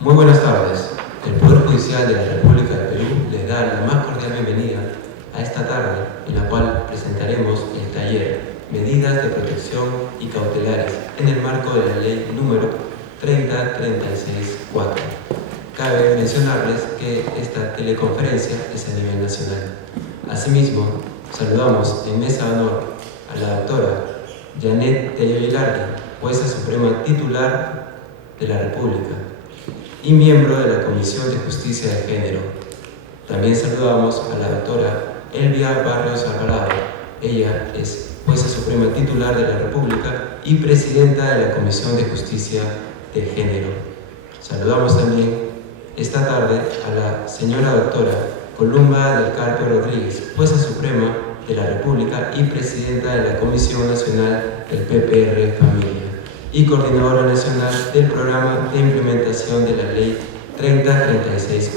Muy buenas tardes. El Poder Judicial de la República del Perú les da la más cordial bienvenida a esta tarde en la cual presentaremos el taller Medidas de Protección y Cautelares en el marco de la Ley número 3036-4. Cabe mencionarles que esta teleconferencia es a nivel nacional. Asimismo, saludamos en mesa de honor a la doctora Janet Tello Gilardi, jueza suprema titular de la República y miembro de la Comisión de Justicia de Género. También saludamos a la doctora Elvia Barrios Alvarado. Ella es jueza suprema titular de la República y presidenta de la Comisión de Justicia de Género. Saludamos también esta tarde a la señora doctora Columba del Carpio Rodríguez, jueza suprema de la República y presidenta de la Comisión Nacional del PPR Familia y coordinadora nacional del Programa de Implementación de la Ley 3036-4.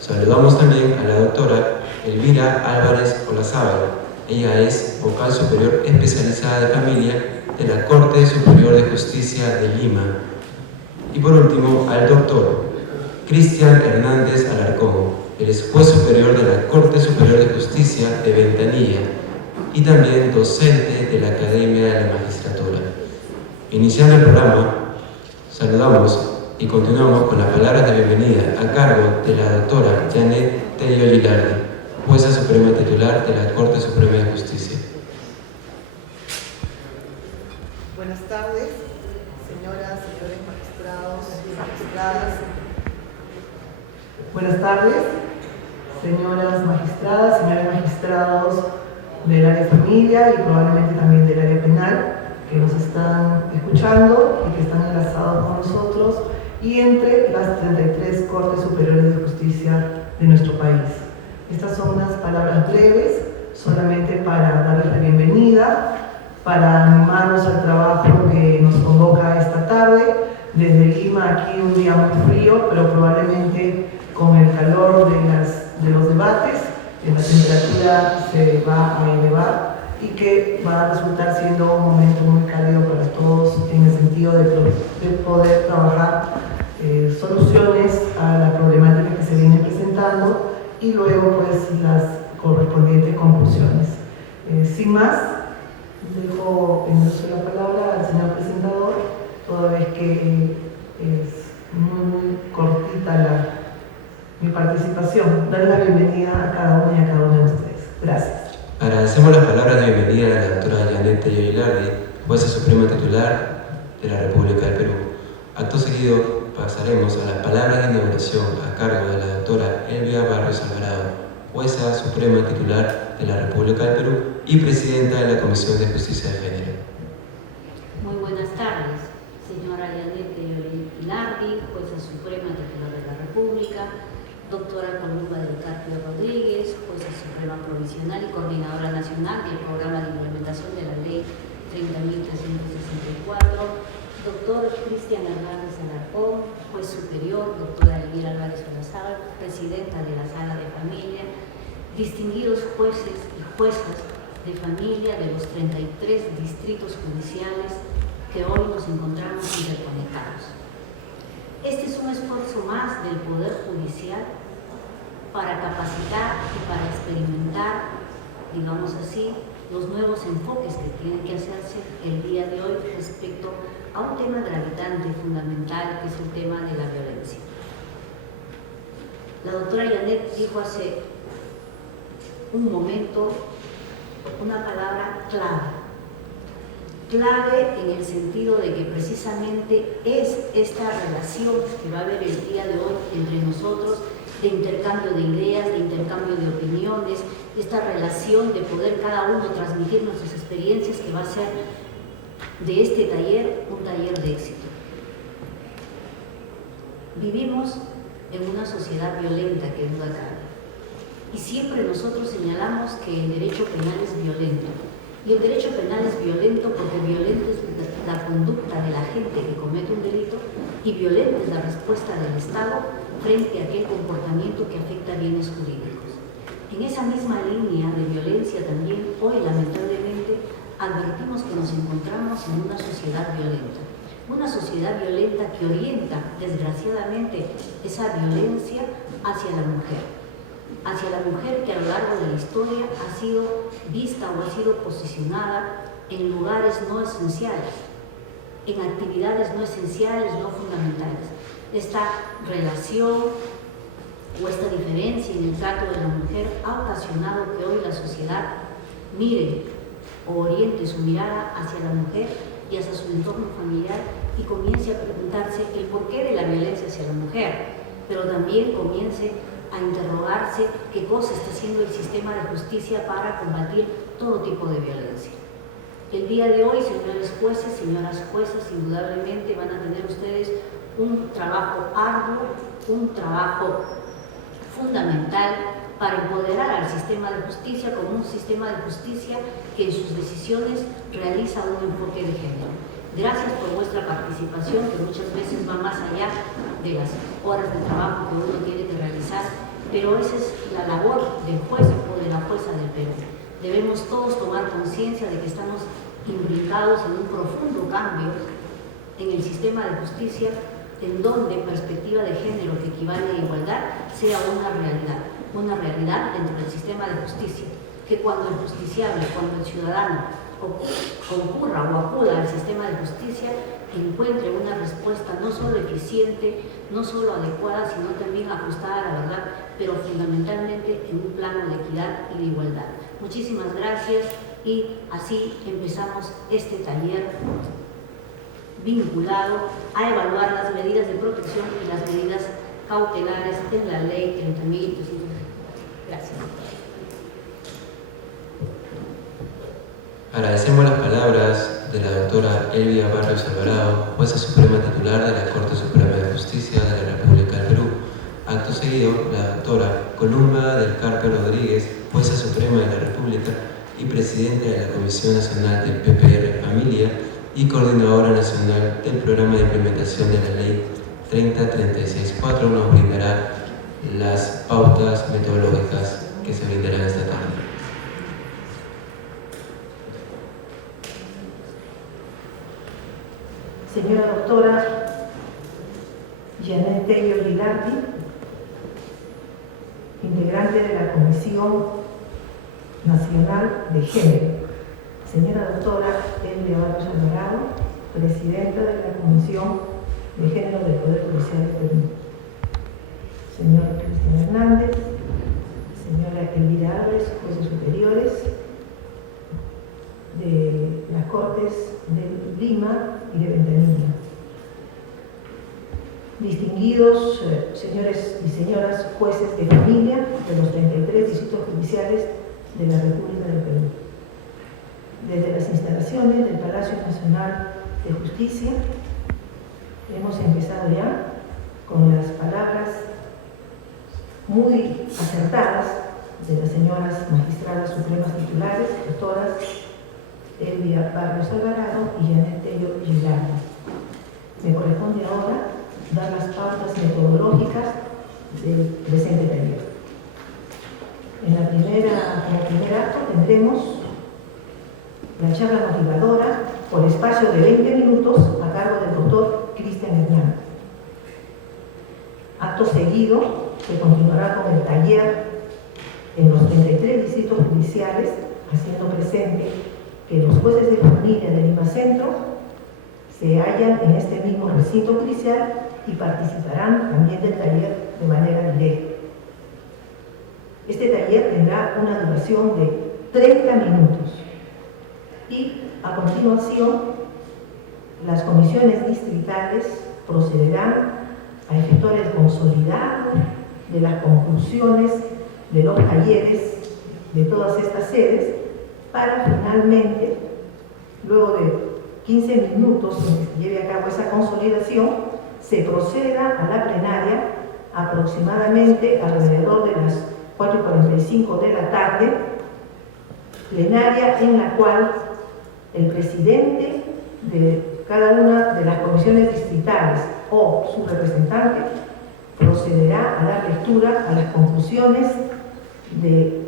Saludamos también a la doctora Elvira Álvarez Olazábal. Ella es vocal superior especializada de familia de la Corte Superior de Justicia de Lima. Y por último, al doctor Cristian Hernández Alarcón. Él es juez superior de la Corte Superior de Justicia de Ventanilla y también docente de la Academia de la Magistratura. Iniciando el programa, saludamos y continuamos con las palabras de bienvenida a cargo de la doctora Janet Tello Gilardi, jueza suprema titular de la Corte Suprema de Justicia. Buenas tardes, señoras, señores magistrados y magistradas. Buenas tardes, señoras magistradas, señores magistrados del área de familia y probablemente también del área penal, que nos están escuchando y que están enlazados con nosotros y entre las 33 Cortes Superiores de Justicia de nuestro país. Estas son unas palabras breves, solamente para darles la bienvenida, para animarnos al trabajo que nos convoca esta tarde. Desde Lima, aquí un día muy frío, pero probablemente con el calor de los debates, la temperatura se va a elevar y que va a resultar siendo un momento muy cálido para todos en el sentido de poder trabajar soluciones a la problemática que se viene presentando y luego pues las correspondientes conclusiones. Sin más, dejo en uso la palabra al señor presentador, toda vez que es muy cortita mi participación. Darle la bienvenida a cada uno y a cada uno de ustedes. Gracias. Agradecemos las palabras de bienvenida de la doctora Janet Tello Gilardi, jueza suprema titular de la República del Perú. Acto seguido pasaremos a las palabras de inauguración a cargo de la doctora Elvia Barrios Alvarado, jueza suprema titular de la República del Perú y presidenta de la Comisión de Justicia de Género. Muy buenas tardes, señora Janet Tello Gilardi, jueza suprema titular de la República, doctora Columba del Carpio Rodríguez, jueza suprema provisional y coordinadora nacional del Programa de Implementación de la Ley 30.364, doctor Cristian Hernández Alarcón, juez superior, doctora Elvira Álvarez Olazábal, presidenta de la Sala de Familia, distinguidos jueces y juezas de familia de los 33 distritos judiciales que hoy nos encontramos interconectados. Este es un esfuerzo más del Poder Judicial para capacitar y para experimentar, digamos así, los nuevos enfoques que tienen que hacerse el día de hoy respecto a un tema gravitante, fundamental, que es el tema de la violencia. La doctora Janet dijo hace un momento una palabra clave en el sentido de que precisamente es esta relación que va a haber el día de hoy entre nosotros, de intercambio de ideas, de intercambio de opiniones, esta relación de poder cada uno transmitir nuestras experiencias, que va a ser de este taller un taller de éxito. Vivimos en una sociedad violenta, que duda cabe, y siempre nosotros señalamos que el derecho penal es violento. Y el derecho penal es violento porque violenta es la conducta de la gente que comete un delito y violenta es la respuesta del Estado frente a aquel comportamiento que afecta bienes jurídicos. En esa misma línea de violencia también hoy lamentablemente advertimos que nos encontramos en una sociedad violenta. Una sociedad violenta que orienta, desgraciadamente, esa violencia hacia la mujer que a lo largo de la historia ha sido vista o ha sido posicionada en lugares no esenciales, en actividades no esenciales, no fundamentales. Esta relación o esta diferencia en el trato de la mujer ha ocasionado que hoy la sociedad mire o oriente su mirada hacia la mujer y hacia su entorno familiar y comience a preguntarse el porqué de la violencia hacia la mujer, pero también comience a interrogarse qué cosa está haciendo el sistema de justicia para combatir todo tipo de violencia. El día de hoy, señores jueces, señoras juezas, indudablemente van a tener ustedes un trabajo arduo, un trabajo fundamental para empoderar al sistema de justicia como un sistema de justicia que en sus decisiones realiza un enfoque de género. Gracias por vuestra participación, que muchas veces va más allá de las horas de trabajo que uno tiene que realizar, pero esa es la labor del juez o de la jueza del Perú. Debemos todos tomar conciencia de que estamos imbricados en un profundo cambio en el sistema de justicia, en donde perspectiva de género que equivale a igualdad sea una realidad dentro del sistema de justicia, que cuando el justiciable, cuando el ciudadano concurra o acuda al sistema de justicia, encuentre una respuesta no solo eficiente, no solo adecuada, sino también ajustada a la verdad, pero fundamentalmente en un plano de equidad y de igualdad. Muchísimas gracias y así empezamos este taller vinculado a evaluar las medidas de protección y las medidas cautelares en la ley 30.300. Gracias. Agradecemos las palabras de la doctora Elvia Barrios Alvarado, jueza suprema titular de la Corte Suprema de Justicia de la República del Perú. Acto seguido, la doctora Columba del Carpio Rodríguez, jueza suprema de la República y presidenta de la Comisión Nacional del PPR Familia y coordinadora nacional del Programa de Implementación de la Ley 30.36.4, nos brindará las pautas metodológicas que se brindarán esta tarde. Señora doctora Janet Tello Gilardi, integrante de la Comisión Nacional de Género. Señora doctora Elvia Barrios Alvarado, presidenta de la Comisión de Género del Poder Judicial del Perú. Señor Cristian Hernández, señora Elvira Álvarez, jueces superiores de las Cortes de Lima y de Ventanilla. Distinguidos señores y señoras jueces de familia de los 33 distritos judiciales de la República del Perú. Desde las instalaciones del Palacio Nacional de Justicia hemos empezado ya con las palabras muy acertadas de las señoras magistradas supremas titulares, doctoras Elvia Barrios Alvarado y Janet Tello Gilardi. Me corresponde ahora dar las pautas metodológicas del presente taller. En el primer acto tendremos la charla motivadora por espacio de 20 minutos a cargo del doctor Cristian Hernández. Acto seguido se continuará con el taller en los 33 distritos judiciales, haciendo presente que los jueces de familia de Lima Centro se hallan en este mismo recinto judicial y participarán también del taller de manera directa. Este taller tendrá una duración de 30 minutos y a continuación las comisiones distritales procederán a efectuar el consolidado de las conclusiones de los talleres de todas estas sedes para finalmente, luego de 15 minutos en que se lleve a cabo esa consolidación, se proceda a la plenaria aproximadamente alrededor de las 4:45 de la tarde, plenaria en la cual el presidente de cada una de las comisiones distritales o su representante procederá a dar lectura a las conclusiones de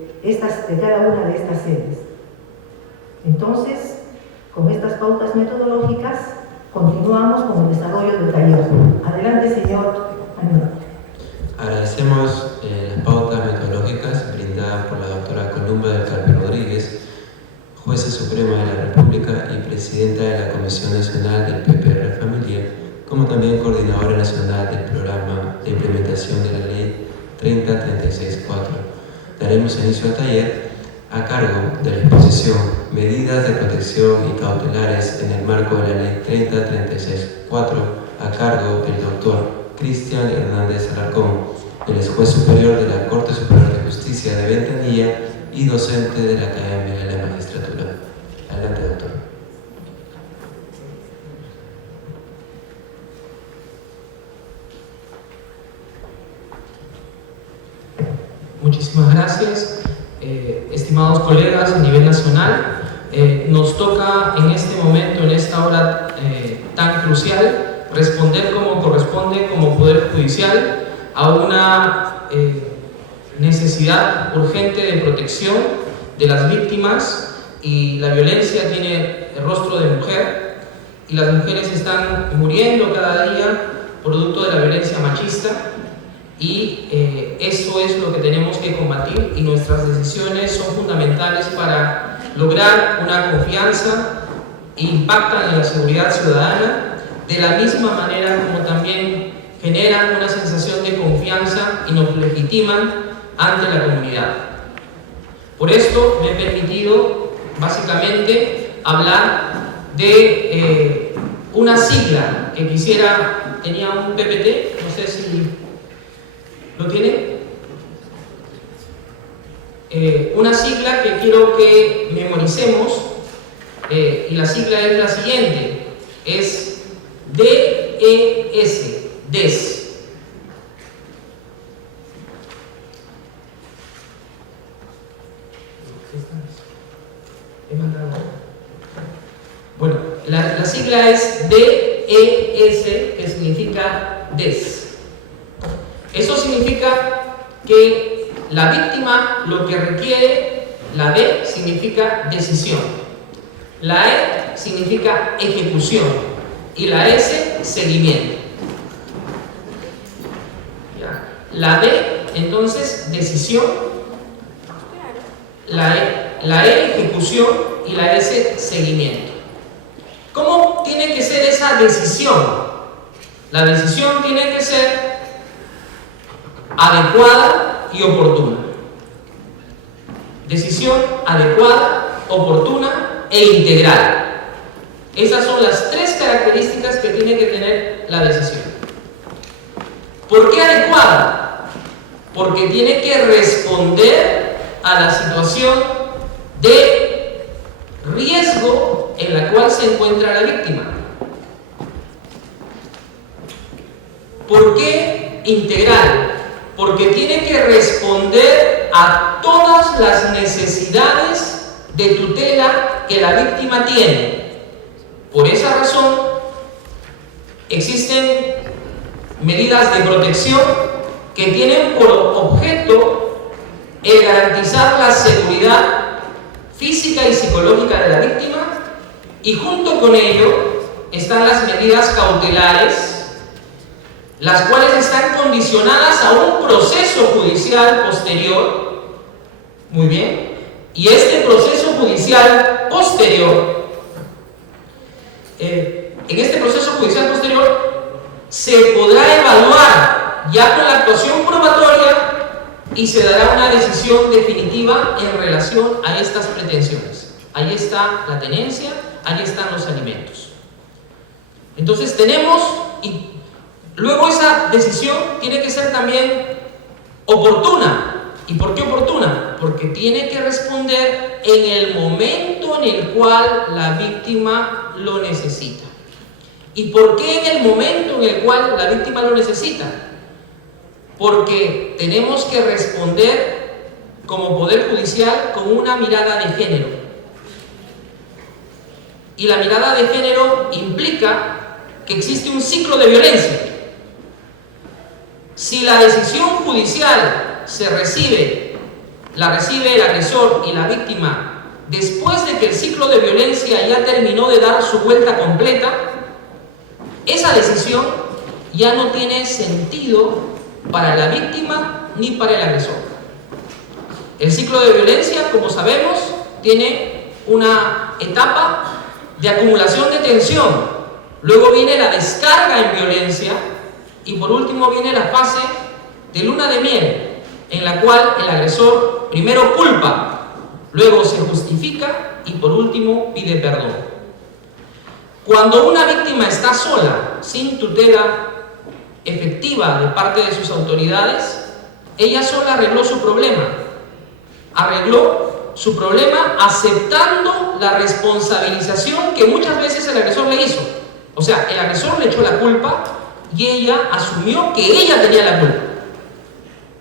cada una de estas sedes. Entonces, con estas pautas metodológicas, Continuamos con el desarrollo del taller. Adelante, señor Aníbal. Agradecemos las pautas metodológicas brindadas por la doctora Columba del Carpio Rodríguez, jueza suprema de la República y presidenta de la Comisión Nacional del PPR Familia, como también coordinadora nacional del programa de implementación de la Ley 30364. Daremos inicio al taller a cargo de la exposición Medidas de protección y cautelares en el marco de la Ley 30364 a cargo del doctor Cristian Hernández Alarcón, el ex juez superior de la Corte Superior de Justicia de Ventanilla y docente de la Academia de la Magistratura. Adelante, doctor. Muchísimas gracias. Estimados colegas a nivel nacional, nos toca en este momento, en esta hora tan crucial, responder como corresponde como Poder Judicial a una necesidad urgente de protección de las víctimas, y la violencia tiene el rostro de mujer y las mujeres están muriendo cada día producto de la violencia machista, y eso es lo que tenemos que combatir, y nuestras decisiones son fundamentales para lograr una confianza e impactan en la seguridad ciudadana, de la misma manera como también generan una sensación de confianza y nos legitiman ante la comunidad. Por esto me he permitido básicamente hablar de una sigla que quisiera, tenía un PPT, no sé si lo tiene, una sigla que quiero que memoricemos, y la sigla es la siguiente, es DES, DES. Bueno, la sigla es DES, que significa DES. Eso significa que la víctima lo que requiere, la D significa decisión, la E significa ejecución y la S seguimiento. ¿Ya? La D, entonces, decisión, la E ejecución y la S seguimiento. ¿Cómo tiene que ser esa decisión? La decisión tiene que ser adecuada y oportuna. Decisión adecuada, oportuna e integral. Esas son las tres características que tiene que tener la decisión. ¿Por qué adecuada? Porque tiene que responder a la situación de riesgo en la cual se encuentra la víctima. ¿Por qué integral? Porque tiene que responder a todas las necesidades de tutela que la víctima tiene. Por esa razón, existen medidas de protección que tienen por objeto el garantizar la seguridad física y psicológica de la víctima, y junto con ello están las medidas cautelares, las cuales están condicionadas a un proceso judicial posterior. Muy bien. Y este proceso judicial posterior, en este proceso judicial posterior se podrá evaluar ya con la actuación probatoria y se dará una decisión definitiva en relación a estas pretensiones. Ahí está la tenencia, ahí están los alimentos. Entonces tenemos, y luego esa decisión tiene que ser también oportuna. ¿Y por qué oportuna? Porque tiene que responder en el momento en el cual la víctima lo necesita. ¿Y por qué en el momento en el cual la víctima lo necesita? Porque tenemos que responder como Poder Judicial con una mirada de género. Y la mirada de género implica que existe un ciclo de violencia. Si la decisión judicial la recibe el agresor y la víctima después de que el ciclo de violencia ya terminó de dar su vuelta completa, esa decisión ya no tiene sentido para la víctima ni para el agresor. El ciclo de violencia, como sabemos, tiene una etapa de acumulación de tensión, luego viene la descarga en violencia y por último viene la fase de luna de miel, en la cual el agresor primero culpa, luego se justifica y por último pide perdón. Cuando una víctima está sola, sin tutela efectiva de parte de sus autoridades, ella sola arregló su problema aceptando la responsabilización que muchas veces el agresor le hizo. O sea, el agresor le echó la culpa y ella asumió que ella tenía la culpa.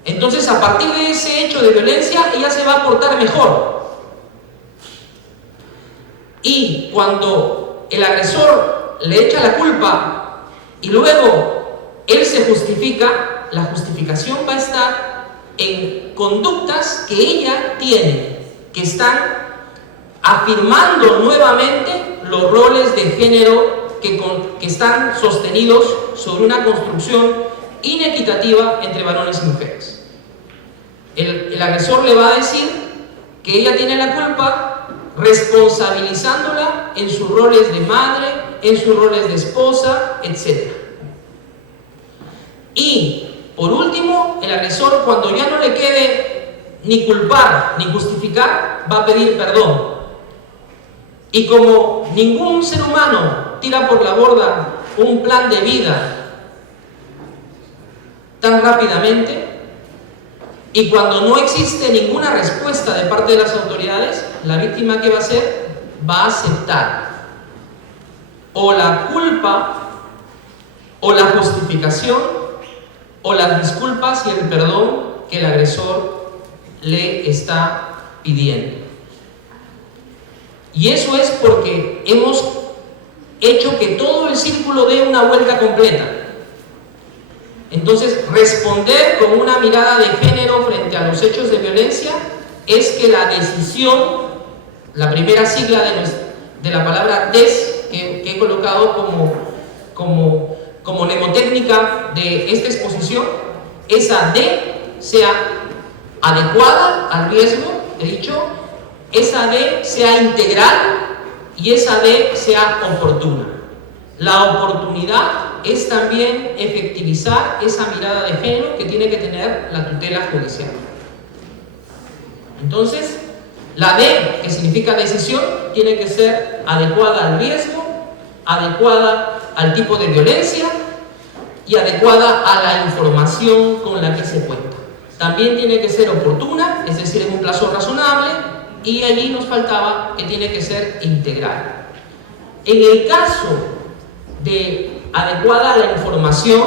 Entonces, a partir de ese hecho de violencia, ella se va a portar mejor. Y cuando el agresor le echa la culpa y luego él se justifica, la justificación va a estar en conductas que ella tiene, que están afirmando nuevamente los roles de género que están sostenidos sobre una construcción inequitativa entre varones y mujeres. El agresor le va a decir que ella tiene la culpa, responsabilizándola en sus roles de madre, en sus roles de esposa, etc. Y, por último, el agresor, cuando ya no le quede ni culpar ni justificar, va a pedir perdón. Y como ningún ser humano tira por la borda un plan de vida tan rápidamente, y cuando no existe ninguna respuesta de parte de las autoridades, la víctima, ¿qué va a hacer? Va a aceptar o la culpa, o la justificación, o las disculpas y el perdón que el agresor le está pidiendo. Y eso es porque hemos hecho que todo el círculo dé una vuelta completa. Entonces, responder con una mirada de género frente a los hechos de violencia es que la decisión, la primera sigla de la palabra DES, que he colocado como mnemotécnica de esta exposición, esa D sea adecuada al riesgo, he dicho, esa D sea integral y esa D sea oportuna. La oportunidad es también efectivizar esa mirada de género que tiene que tener la tutela judicial. Entonces, la D, que significa decisión, tiene que ser adecuada al riesgo, adecuada al tipo de violencia y adecuada a la información con la que se cuenta. También tiene que ser oportuna, es decir, en un plazo razonable, y allí nos faltaba que tiene que ser integral. En el caso de adecuada a la información,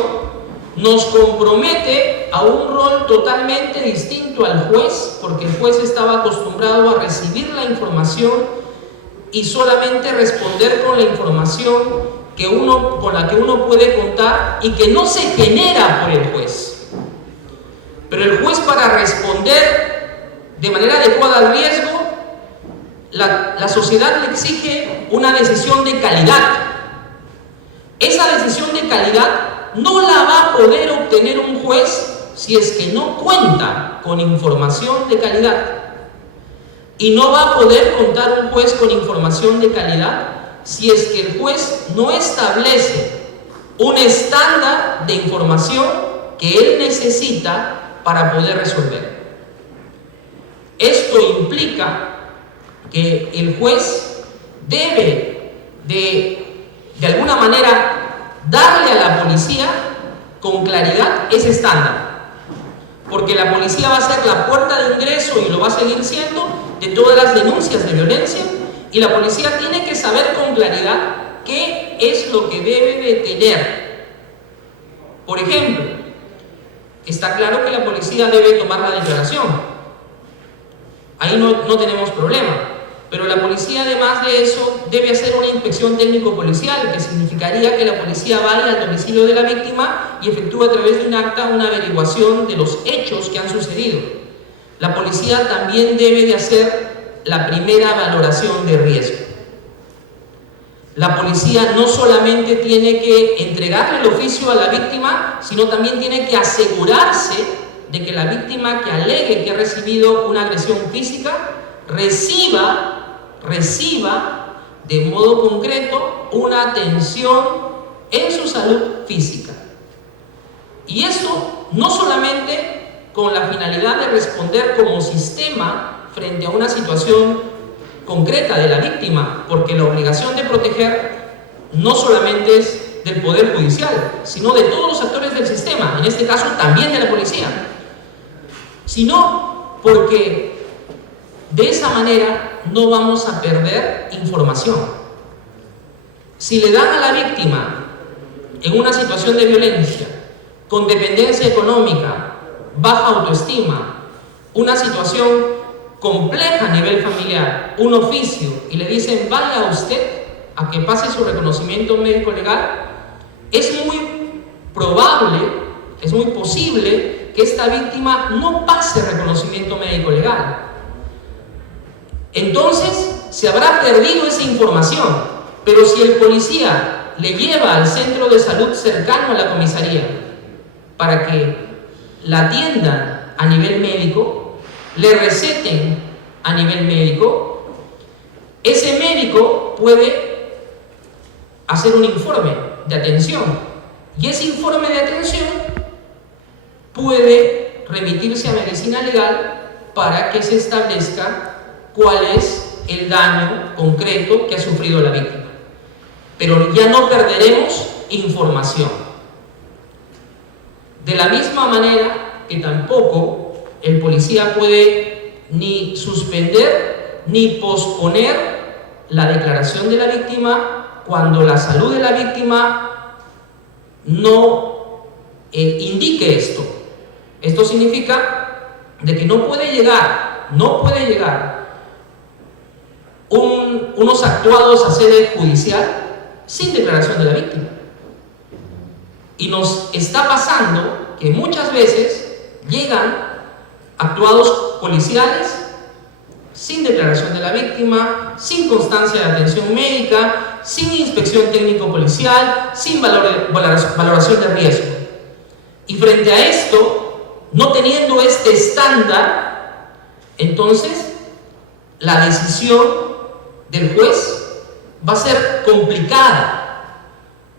nos compromete a un rol totalmente distinto al juez, porque el juez estaba acostumbrado a recibir la información y solamente responder con la información con la que uno puede contar y que no se genera por el juez. Pero el juez, para responder de manera adecuada al riesgo, la sociedad le exige una decisión de calidad. Esa decisión de calidad no la va a poder obtener un juez si es que no cuenta con información de calidad. Y no va a poder contar un juez con información de calidad si es que el juez no establece un estándar de información que él necesita para poder resolver. Esto implica que el juez debe de alguna manera darle a la policía con claridad ese estándar, porque la policía va a ser la puerta de ingreso, y lo va a seguir siendo, de todas las denuncias de violencia, y la policía tiene que saber con claridad qué es lo que debe de tener. Por ejemplo, está claro que la policía debe tomar la declaración, ahí no tenemos problema. Pero la policía, además de eso, debe hacer una inspección técnico-policial, que significaría que la policía vaya al domicilio de la víctima y efectúe a través de un acta una averiguación de los hechos que han sucedido. La policía también debe de hacer la primera valoración de riesgo. La policía no solamente tiene que entregarle el oficio a la víctima, sino también tiene que asegurarse de que la víctima que alegue que ha recibido una agresión física reciba de modo concreto una atención en su salud física. Y eso no solamente con la finalidad de responder como sistema frente a una situación concreta de la víctima, porque la obligación de proteger no solamente es del Poder Judicial, sino de todos los actores del sistema, en este caso también de la policía, sino porque de esa manera no vamos a perder información. Si le dan a la víctima en una situación de violencia, con dependencia económica, baja autoestima, una situación compleja a nivel familiar, un oficio, y le dicen vaya usted a que pase su reconocimiento médico legal, es muy probable, es muy posible que esta víctima no pase reconocimiento médico legal. Entonces se habrá perdido esa información, pero si el policía le lleva al centro de salud cercano a la comisaría para que la atiendan a nivel médico, le receten a nivel médico, ese médico puede hacer un informe de atención y ese informe de atención puede remitirse a medicina legal para que se establezca cuál es el daño concreto que ha sufrido la víctima. Pero ya no perderemos información. De la misma manera que tampoco el policía puede ni suspender ni posponer la declaración de la víctima cuando la salud de la víctima no indique esto. Esto significa de que no puede llegar unos actuados a sede judicial sin declaración de la víctima. Y nos está pasando que muchas veces llegan actuados policiales sin declaración de la víctima, sin constancia de atención médica, sin inspección técnico-policial, sin valoración de riesgo. Y frente a esto, no teniendo este estándar, entonces la decisión del juez va a ser complicada,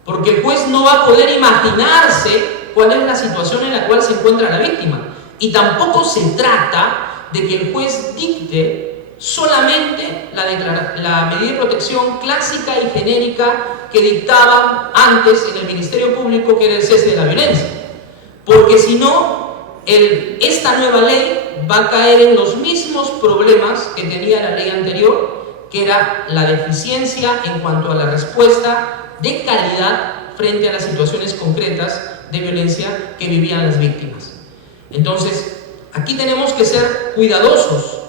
porque el juez no va a poder imaginarse cuál es la situación en la cual se encuentra la víctima. Y tampoco se trata de que el juez dicte solamente la medida de protección clásica y genérica que dictaban antes en el Ministerio Público, que era el cese de la violencia. Porque si no, esta nueva ley va a caer en los mismos problemas que tenía la ley anterior, que era la deficiencia en cuanto a la respuesta de calidad frente a las situaciones concretas de violencia que vivían las víctimas. Entonces, aquí tenemos que ser cuidadosos.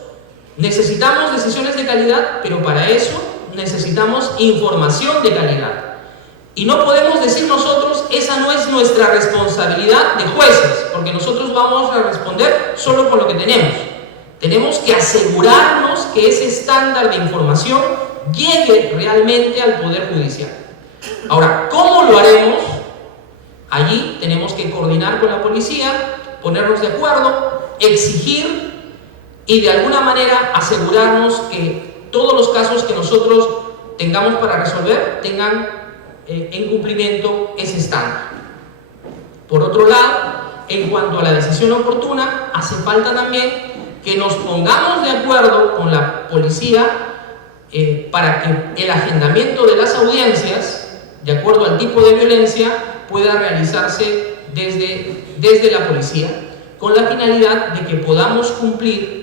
Necesitamos decisiones de calidad, pero para eso necesitamos información de calidad. Y no podemos decir nosotros, esa no es nuestra responsabilidad de jueces, porque nosotros vamos a responder solo con lo que tenemos. Tenemos que asegurarnos que ese estándar de información llegue realmente al Poder Judicial. Ahora, ¿cómo lo haremos? Allí tenemos que coordinar con la policía, ponernos de acuerdo, exigir y de alguna manera asegurarnos que todos los casos que nosotros tengamos para resolver tengan en cumplimiento ese estándar. Por otro lado, en cuanto a la decisión oportuna, hace falta también que nos pongamos de acuerdo con la policía para que el agendamiento de las audiencias, de acuerdo al tipo de violencia, pueda realizarse desde la policía, con la finalidad de que podamos cumplir,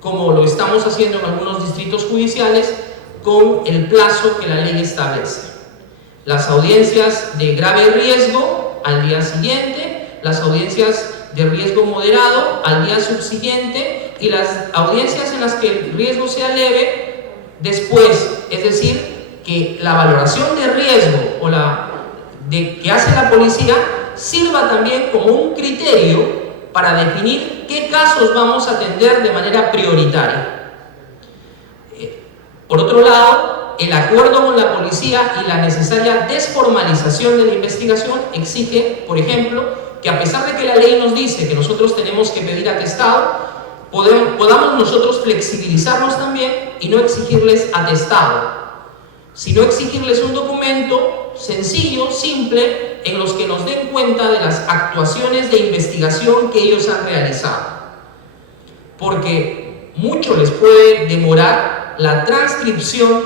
como lo estamos haciendo en algunos distritos judiciales, con el plazo que la ley establece. Las audiencias de grave riesgo al día siguiente, las audiencias de riesgo moderado al día subsiguiente y las audiencias en las que el riesgo sea leve después. Es decir, que la valoración de riesgo o que hace la policía sirva también como un criterio para definir qué casos vamos a atender de manera prioritaria. Por otro lado, el acuerdo con la policía y la necesaria desformalización de la investigación exige, por ejemplo, que a pesar de que la ley nos dice que nosotros tenemos que pedir atestado, podamos nosotros flexibilizarnos también y no exigirles atestado, sino exigirles un documento sencillo, simple, en los que nos den cuenta de las actuaciones de investigación que ellos han realizado. Porque mucho les puede demorar la transcripción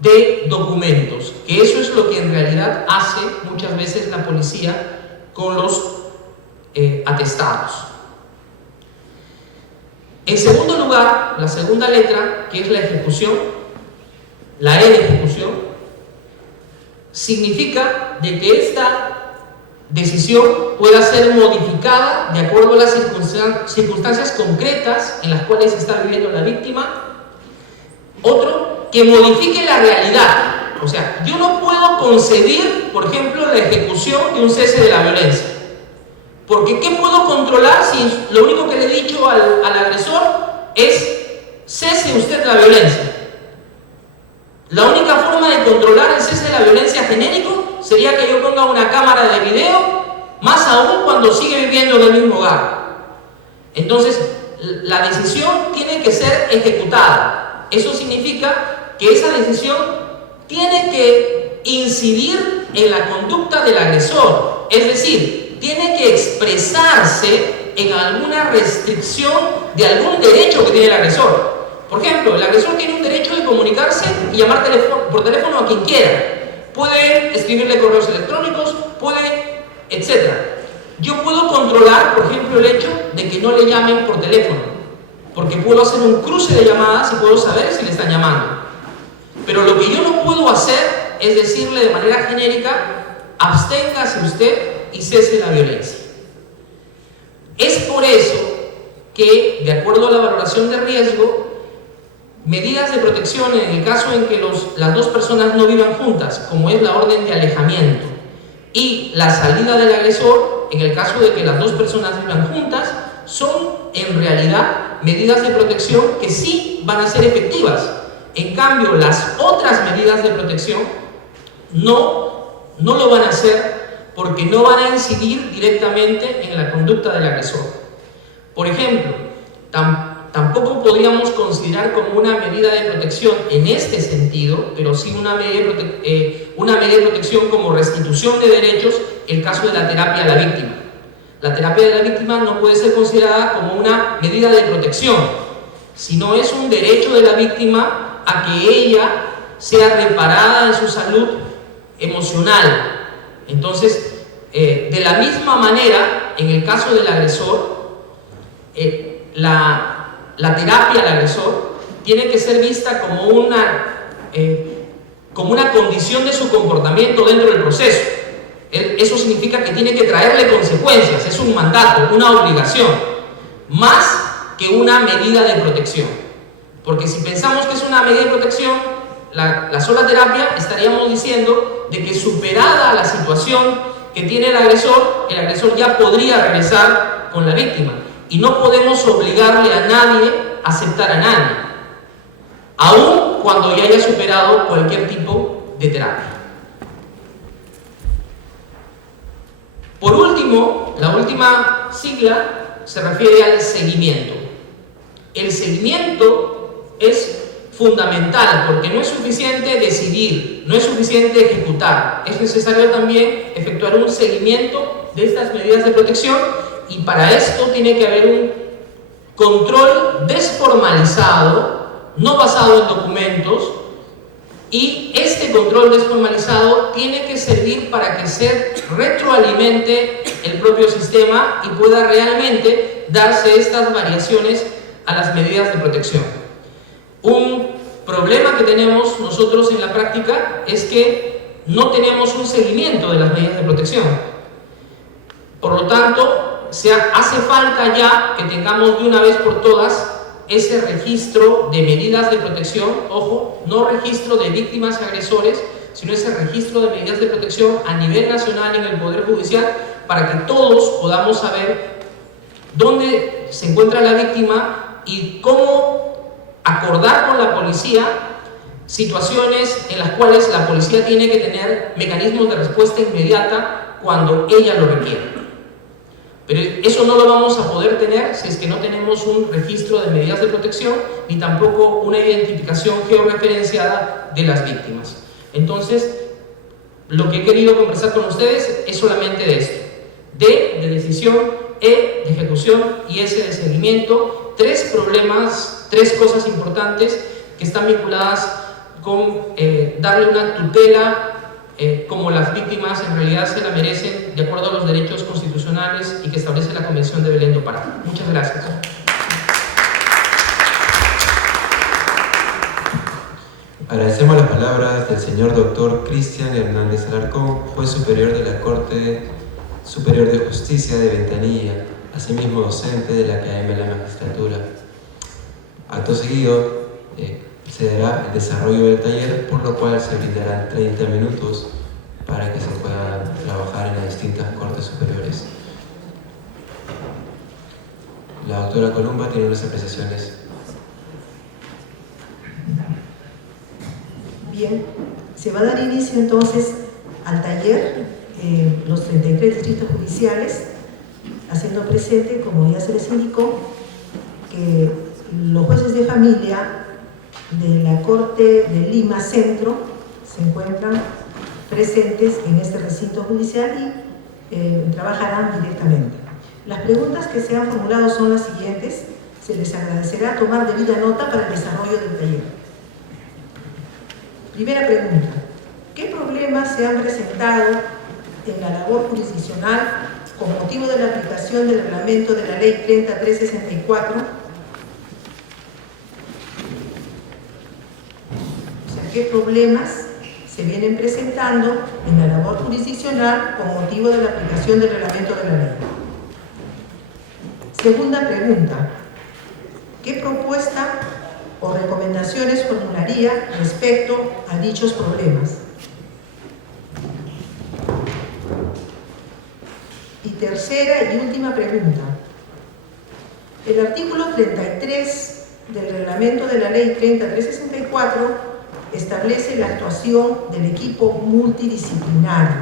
de documentos, que eso es lo que en realidad hace muchas veces la policía con los atestados. En segundo lugar, la segunda letra, que es la ejecución, la E de ejecución, significa de que esta decisión pueda ser modificada de acuerdo a las circunstancias concretas en las cuales está viviendo la víctima. Otro, que modifique la realidad. O sea, yo no puedo concebir, por ejemplo, la ejecución de un cese de la violencia. Porque ¿qué puedo controlar si lo único que le he dicho al agresor es cese usted la violencia? La única forma de controlar el cese de la violencia genérico sería que yo ponga una cámara de video, más aún cuando sigue viviendo en el mismo hogar. Entonces, la decisión tiene que ser ejecutada. Eso significa que esa decisión tiene que incidir en la conducta del agresor, es decir, tiene que expresarse en alguna restricción de algún derecho que tiene el agresor. Por ejemplo, el agresor tiene un derecho de comunicarse y llamar por teléfono a quien quiera. Puede escribirle correos electrónicos, puede, etc. Yo puedo controlar, por ejemplo, el hecho de que no le llamen por teléfono, porque puedo hacer un cruce de llamadas y puedo saber si le están llamando. Pero lo que yo no puedo hacer es decirle de manera genérica: absténgase usted y cese la violencia. Es por eso que, de acuerdo a la valoración de riesgo, medidas de protección en el caso en que las dos personas no vivan juntas, como es la orden de alejamiento, y la salida del agresor, en el caso de que las dos personas vivan juntas, son en realidad medidas de protección que sí van a ser efectivas. En cambio, las otras medidas de protección no lo van a hacer, porque no van a incidir directamente en la conducta del agresor. Por ejemplo, tampoco podríamos considerar como una medida de protección en este sentido, pero sí una medida de protección como restitución de derechos, el caso de la terapia a la víctima. La terapia de la víctima no puede ser considerada como una medida de protección, sino es un derecho de la víctima a que ella sea reparada en su salud emocional. Entonces, de la misma manera, en el caso del agresor, la terapia al agresor tiene que ser vista como una condición de su comportamiento dentro del proceso. Eso significa que tiene que traerle consecuencias, es un mandato, una obligación, más que una medida de protección. Porque si pensamos que es una medida de protección, la sola terapia, estaríamos diciendo de que, superada la situación que tiene el agresor ya podría regresar con la víctima. Y no podemos obligarle a nadie a aceptar a nadie, aun cuando ya haya superado cualquier tipo de terapia. Por último, la última sigla se refiere al seguimiento. El seguimiento es fundamental, porque no es suficiente decidir, no es suficiente ejecutar, es necesario también efectuar un seguimiento de estas medidas de protección, y para esto tiene que haber un control desformalizado, no basado en documentos, y este control desformalizado tiene que servir para que se retroalimente el propio sistema y pueda realmente darse estas variaciones a las medidas de protección. Un problema que tenemos nosotros en la práctica es que no tenemos un seguimiento de las medidas de protección. Por lo tanto, hace falta ya que tengamos de una vez por todas ese registro de medidas de protección, ojo, no registro de víctimas y agresores, sino ese registro de medidas de protección a nivel nacional en el Poder Judicial, para que todos podamos saber dónde se encuentra la víctima y cómo acordar con la policía situaciones en las cuales la policía tiene que tener mecanismos de respuesta inmediata cuando ella lo requiere. Pero eso no lo vamos a poder tener si es que no tenemos un registro de medidas de protección ni tampoco una identificación georreferenciada de las víctimas. Entonces, lo que he querido conversar con ustedes es solamente de esto: D de decisión, E de ejecución y S de seguimiento. Tres problemas, tres cosas importantes que están vinculadas con darle una tutela como las víctimas en realidad se la merecen de acuerdo a los derechos constitucionales y que establece la Convención de Belén do Pará. Muchas gracias. Agradecemos las palabras del señor doctor Cristian Hernández Alarcón, juez superior de la Corte Superior de Justicia de Ventanilla, asimismo docente de la Academia de la Magistratura. Acto seguido, se dará el desarrollo del taller, por lo cual se brindarán 30 minutos para que se pueda trabajar en las distintas cortes superiores. La doctora Columba tiene unas apreciaciones. Bien, se va a dar inicio entonces al taller, los 33 distritos judiciales, haciendo presente, como ya se les indicó, que los jueces de familia de la Corte de Lima Centro se encuentran presentes en este recinto judicial y trabajarán directamente. Las preguntas que se han formulado son las siguientes. Se les agradecerá tomar debida nota para el desarrollo del taller. Primera pregunta: ¿qué problemas se han presentado en la labor jurisdiccional con motivo de la aplicación del reglamento de la Ley 3364? O sea, ¿qué problemas se vienen presentando en la labor jurisdiccional con motivo de la aplicación del reglamento de la ley? Segunda pregunta: ¿qué propuesta o recomendaciones formularía respecto a dichos problemas? Y tercera y última pregunta: el artículo 33 del reglamento de la ley 3364 establece la actuación del equipo multidisciplinario.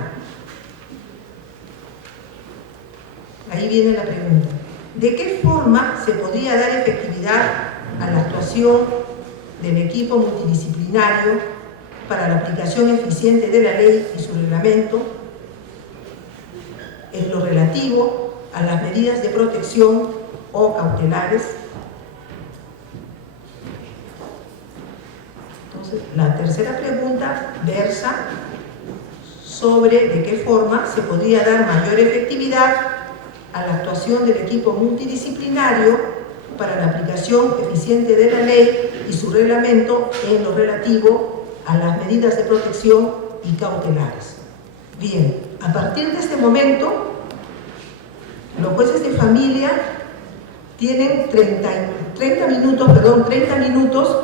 Ahí viene la pregunta: ¿de qué forma se podría dar efectividad a la actuación del equipo multidisciplinario para la aplicación eficiente de la ley y su reglamento en lo relativo a las medidas de protección o cautelares? Entonces, la tercera pregunta versa sobre de qué forma se podría dar mayor efectividad a la actuación del equipo multidisciplinario para la aplicación eficiente de la ley y su reglamento en lo relativo a las medidas de protección y cautelares. Bien, a partir de este momento, los jueces de familia tienen 30 minutos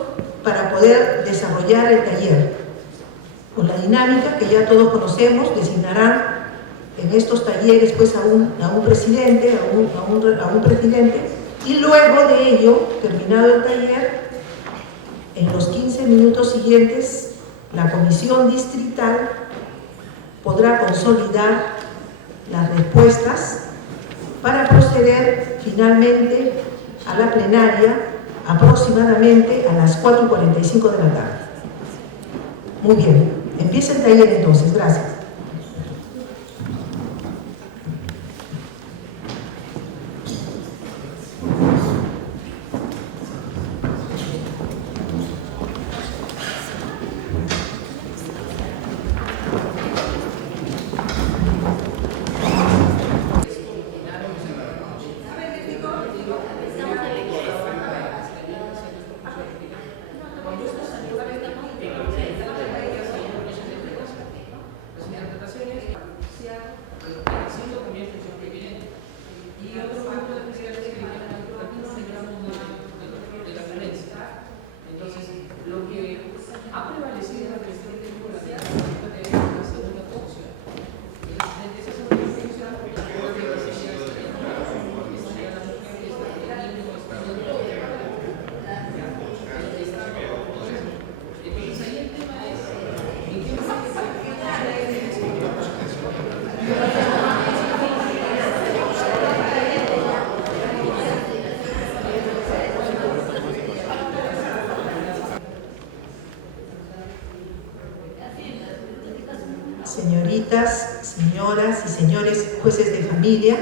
para poder desarrollar el taller. Con la dinámica que ya todos conocemos, designarán en estos talleres pues a un presidente, a un presidente, y luego de ello, terminado el taller, en los 15 minutos siguientes, la comisión distrital podrá consolidar las respuestas para proceder finalmente a la plenaria aproximadamente a las 4:45 de la tarde. Muy bien, empieza el taller entonces. Gracias. señoritas, señoras y señores jueces de familia,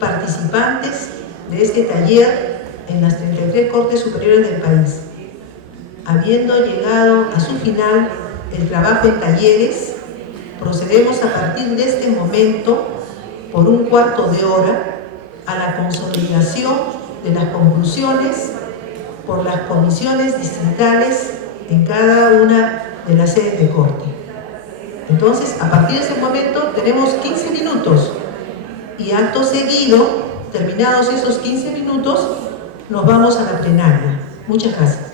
participantes de este taller en las 33 Cortes Superiores del país. Habiendo llegado a su final el trabajo en talleres, procedemos a partir de este momento, por un cuarto de hora, a la consolidación de las conclusiones por las comisiones distritales en cada una de las sedes de corte. Entonces, a partir de ese momento tenemos 15 minutos y acto seguido, terminados esos 15 minutos, nos vamos a la plenaria. Muchas gracias.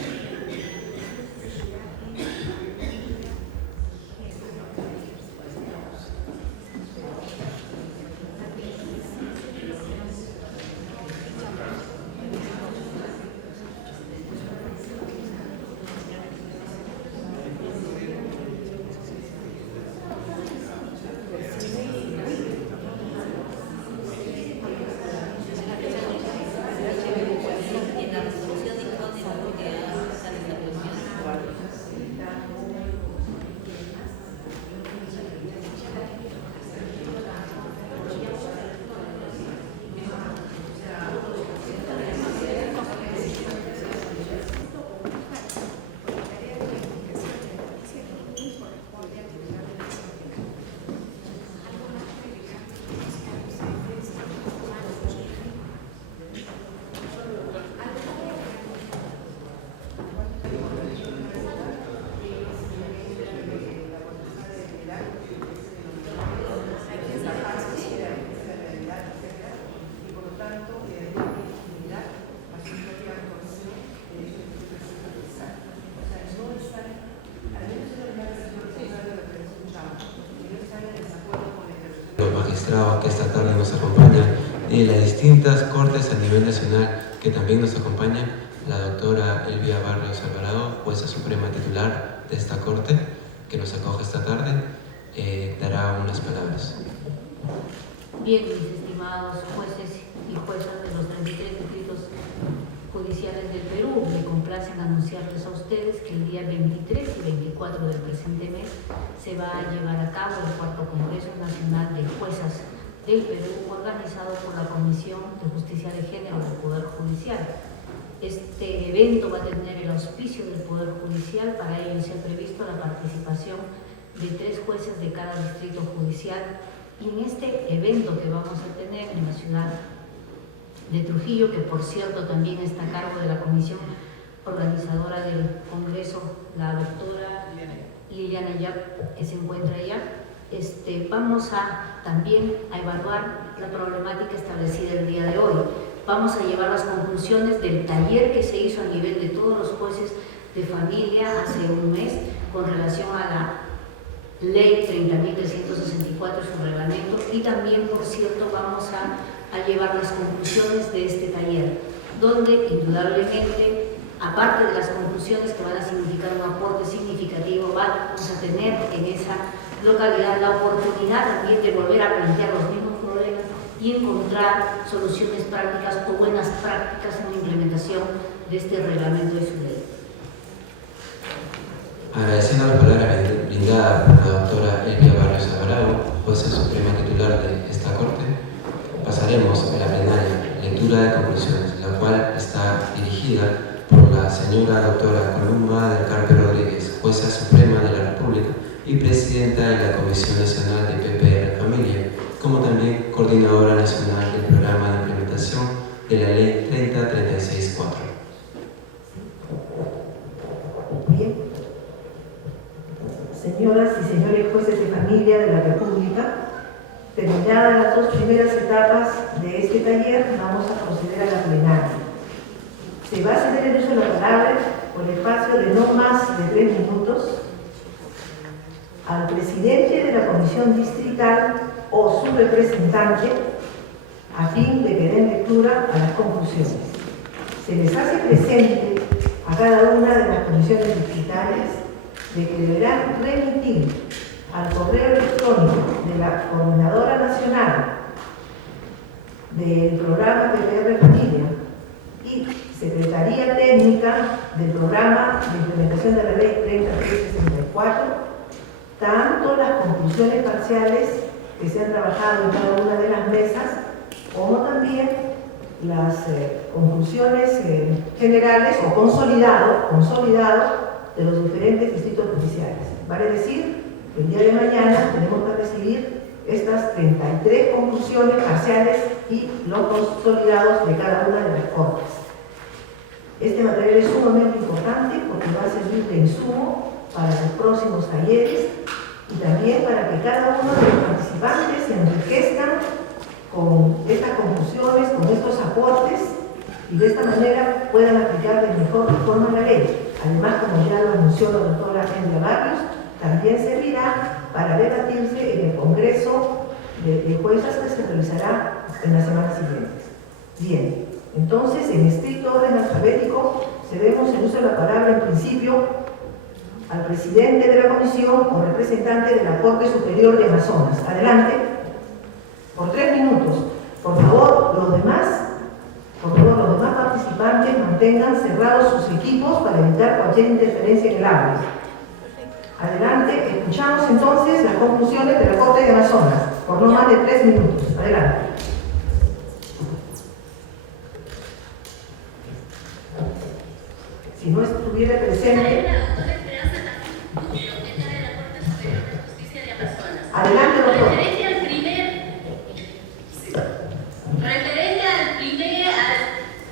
Que esta tarde nos acompaña de las distintas cortes a nivel nacional, que también nos acompaña la doctora Elvia Barrios Alvarado, jueza suprema titular de esta corte, que nos acoge esta tarde, dará unas palabras. Bien, mis estimados jueces y juezas de los 33 distritos judiciales del Perú, me complacen anunciarles a ustedes que el día 23 y 24 del presente mes se va a llevar a cabo el cuarto Congreso Nacional de Juezas del Perú, organizado por la Comisión de Justicia de Género del Poder Judicial. Este evento va a tener el auspicio del Poder Judicial. Para ello se ha previsto la participación de 3 jueces de cada distrito judicial, y en este evento que vamos a tener en la ciudad de Trujillo, que por cierto también está a cargo de la comisión organizadora del Congreso, la doctora Liliana Yap, que se encuentra allá, vamos también a evaluar la problemática establecida el día de hoy. Vamos a llevar las conclusiones del taller que se hizo a nivel de todos los jueces de familia hace un mes con relación a la Ley 30.364 y su reglamento, y también, por cierto, vamos a llevar las conclusiones de este taller, donde indudablemente, aparte de las conclusiones que van a significar un aporte significativo, vamos a tener en esa localidad la oportunidad también de volver a plantear los mismos problemas y encontrar soluciones prácticas o buenas prácticas en la implementación de este reglamento y su ley. Agradeciendo la palabra brindada por la doctora Elvia Barrios Alvarado, jueza suprema titular de esta Corte, pasaremos a la plenaria lectura de conclusiones, la cual está dirigida por la señora doctora Columba del Carpio Rodríguez, jueza suprema de la República y presidenta de la Comisión Nacional de PPR Familia, como también coordinadora nacional del programa de implementación de la Ley 30364. Bien. Señoras y señores jueces de familia de la República, terminadas las 2 primeras etapas de este taller, vamos a proceder a la plenaria. Se va a ceder el uso de la palabra por espacio de no más de 3 minutos al presidente de la comisión distrital o su representante, a fin de que den lectura a las conclusiones. Se les hace presente a cada una de las comisiones distritales de que deberán remitir al correo electrónico de la Coordinadora Nacional del Programa PPR Familia y Secretaría Técnica del Programa de Implementación de la Ley 30364 tanto las conclusiones parciales que se han trabajado en cada una de las mesas, como también las conclusiones generales o consolidado de los diferentes distritos judiciales. Vale decir que el día de mañana tenemos que recibir estas 33 conclusiones parciales y los consolidados de cada una de las cortes. Este material es sumamente importante porque va a servir de insumo para los próximos talleres y también para que cada uno de los participantes se enriquezcan con estas conclusiones, con estos aportes y de esta manera puedan aplicar de mejor forma la ley. Además, como ya lo anunció la doctora Emilia Barrios, también servirá para debatirse en el Congreso de Juezas que se realizará en las semanas siguientes. Bien, entonces en estricto orden alfabético cedemos el uso de la palabra en principio al presidente de la comisión o representante de la Corte Superior de Amazonas. Adelante, por 3 minutos. Por favor, los demás participantes mantengan cerrados sus equipos para evitar cualquier interferencia en el aula. Adelante, escuchamos entonces las conclusiones de la Corte de Amazonas, por no más de 3 minutos. Adelante. Si no estuviera presente... Adelante, doctor. Referente al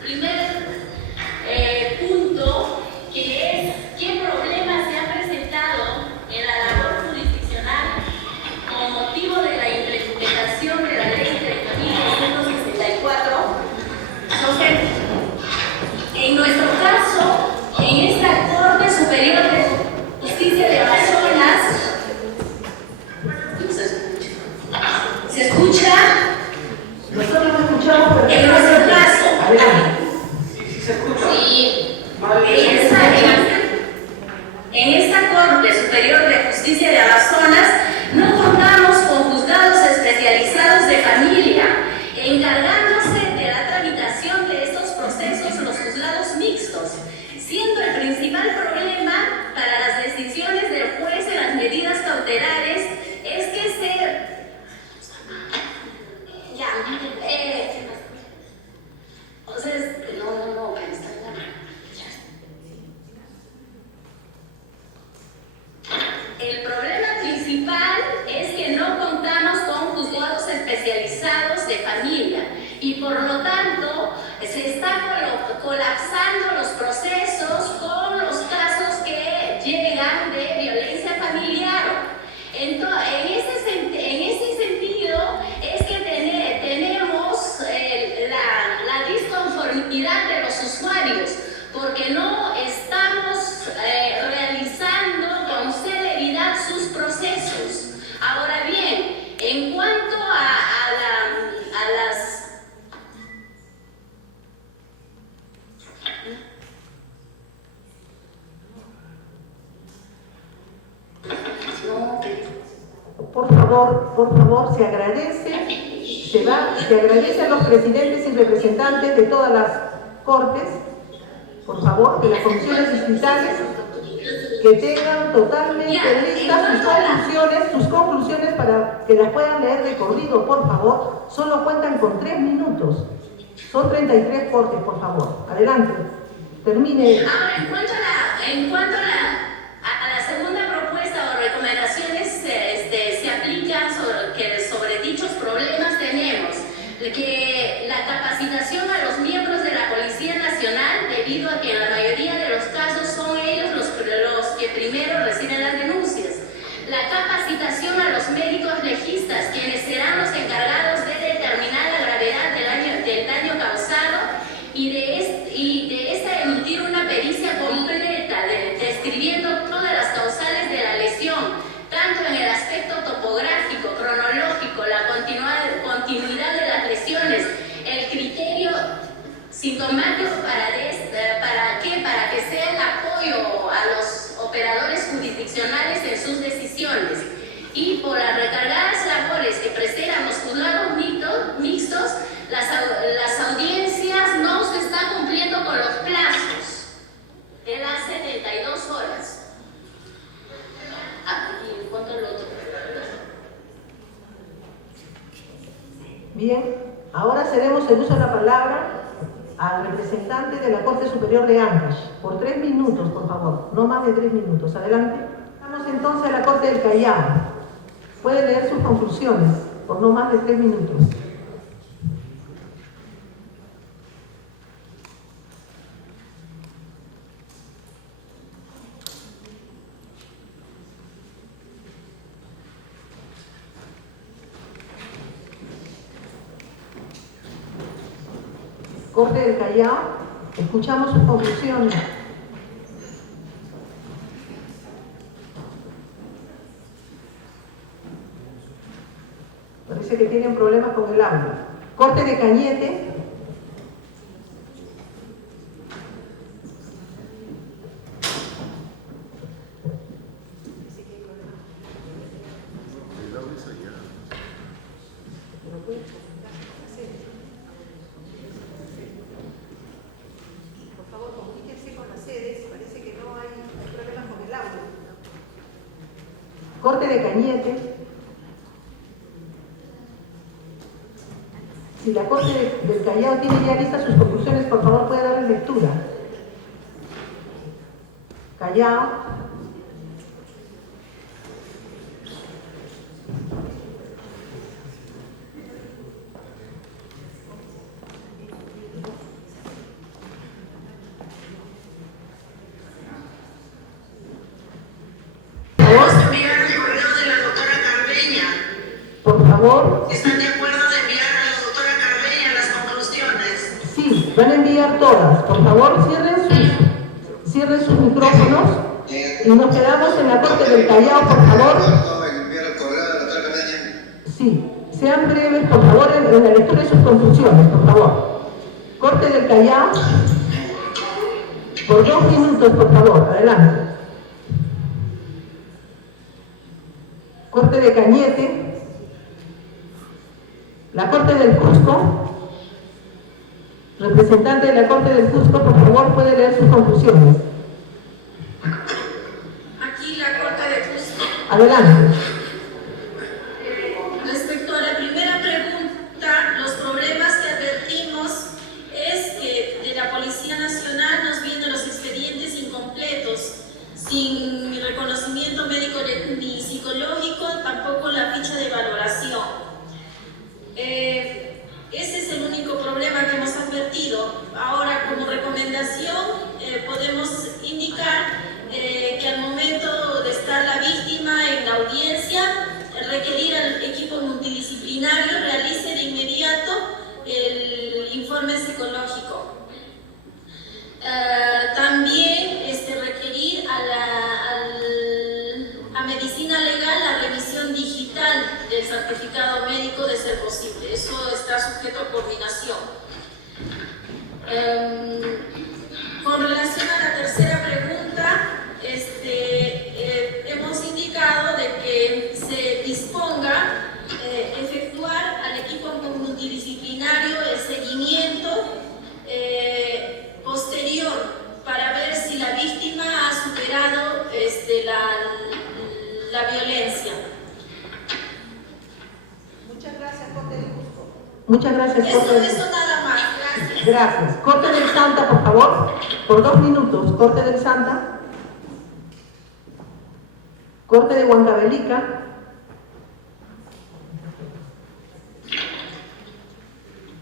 primer punto, que es qué problemas se han presentado en la labor jurisdiccional con motivo de la implementación de la Ley 30.264. Entonces, en nuestro caso, en esta Corte Superior de Justicia de Amazonas, ¿se escucha? Nosotros lo escuchamos, pero... En nuestro caso, sí, se escucha. y en esta Corte Superior de Justicia de Amazonas no contamos con juzgados especializados de familia, encargándose de la tramitación de estos procesos los juzgados mixtos, siendo el principal problema para las decisiones del juez en las medidas cautelares es que el problema principal es que no contamos con juzgados especializados de familia y por lo tanto se está colapsando los procesos con los casos que llegan de violencia familiar. Entonces, en ese sentido es que tenemos la disconformidad de los usuarios porque no estamos realizando con celeridad sus procesos. Ahora bien, en cuanto a las... Por favor, se agradece a los presidentes y representantes de todas las cortes, por favor, de las comisiones distritales, que tengan totalmente listas sus conclusiones para que las puedan leer de corrido, por favor. Solo cuentan con 3 minutos. Son 33 cortes, por favor. Adelante. Termine. Ahora, en cuanto a la segunda propuesta o recomendaciones se aplican sobre dichos problemas, tenemos que la capacitación a los miembros de la Policía Nacional, debido a que en la mayoría de los casos son ellos los que primero reciben las denuncias. La capacitación a los médicos legistas, quienes serán los encargados de determinar la gravedad del daño causado y de esta emitir una pericia completa describiendo todas las causales de la lesión, tanto en el aspecto topográfico, cronológico, la continuidad de las lesiones, el criterio sintomático para que sea el apoyo a los operadores jurisdiccionales en sus decisiones. Y por las recargadas labores que prestan los juzgados mixtos, las audiencias no se están cumpliendo con los plazos de las 72 horas. ¿Y cuánto Bien, ahora cedemos el uso de la palabra al representante de la Corte Superior de Ancash, por 3 minutos, por favor, no más de 3 minutos. Adelante. Vamos entonces a la Corte del Callao. Puede leer sus conclusiones, por no más de 3 minutos. Corte del Callao, escuchamos sus conclusiones. Parece que tienen problemas con el audio. Corte de Cañete. Corte de Cañete. Si la Corte del Callao tiene ya listas sus conclusiones, por favor puede darle lectura. Callao. Por favor. ¿Están de acuerdo de enviar a la doctora Carreña las conclusiones? Sí, van a enviar todas. Por favor, cierren sus micrófonos y nos quedamos en la Corte del Callao, por favor. Sí, sean breves, por favor, en la lectura de sus conclusiones, por favor. Corte del Callao, por 2 minutos, por favor, adelante. Corte de Cañete. La Corte del Cusco, representante de la Corte del Cusco, por favor, puede leer sus conclusiones. Aquí la Corte de Cusco. Adelante. Respecto a la primera pregunta, los problemas que advertimos es que de la Policía Nacional nos vienen los expedientes incompletos, sin reconocimiento médico ni psicológico, tampoco la ficha de valoración. Ese es el único problema que hemos advertido. Ahora, como recomendación, podemos indicar que al momento de estar la víctima en la audiencia, requerir al equipo multidisciplinario realice de inmediato el informe psicológico. También requerir a medicina legal la revisión digital del certificado médico de ser posible. Eso está sujeto a coordinación. Con relación a la tercera pregunta, hemos indicado de que se disponga efectuar al equipo multidisciplinario el seguimiento posterior para ver si la víctima ha superado la violencia. Muchas gracias, Corte del Cusco. Muchas gracias, Corte del Cusco. Eso nada más. Gracias. Gracias. Corte del Santa, por favor, por 2 minutos. Corte del Santa. Corte de Huancavelica.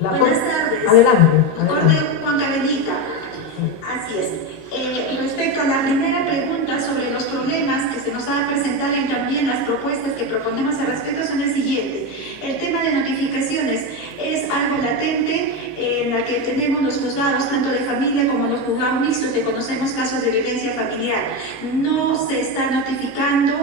Buenas tardes. Adelante. Corte de Huancavelica. Así es. Respecto a la primera pregunta sobre los problemas que se nos ha presentado y también las propuestas que proponemos al respecto son el siguiente. El tema de notificaciones es algo latente en la que tenemos los juzgados tanto de familia como los juzgados mixtos que conocemos casos de violencia familiar. No se está notificando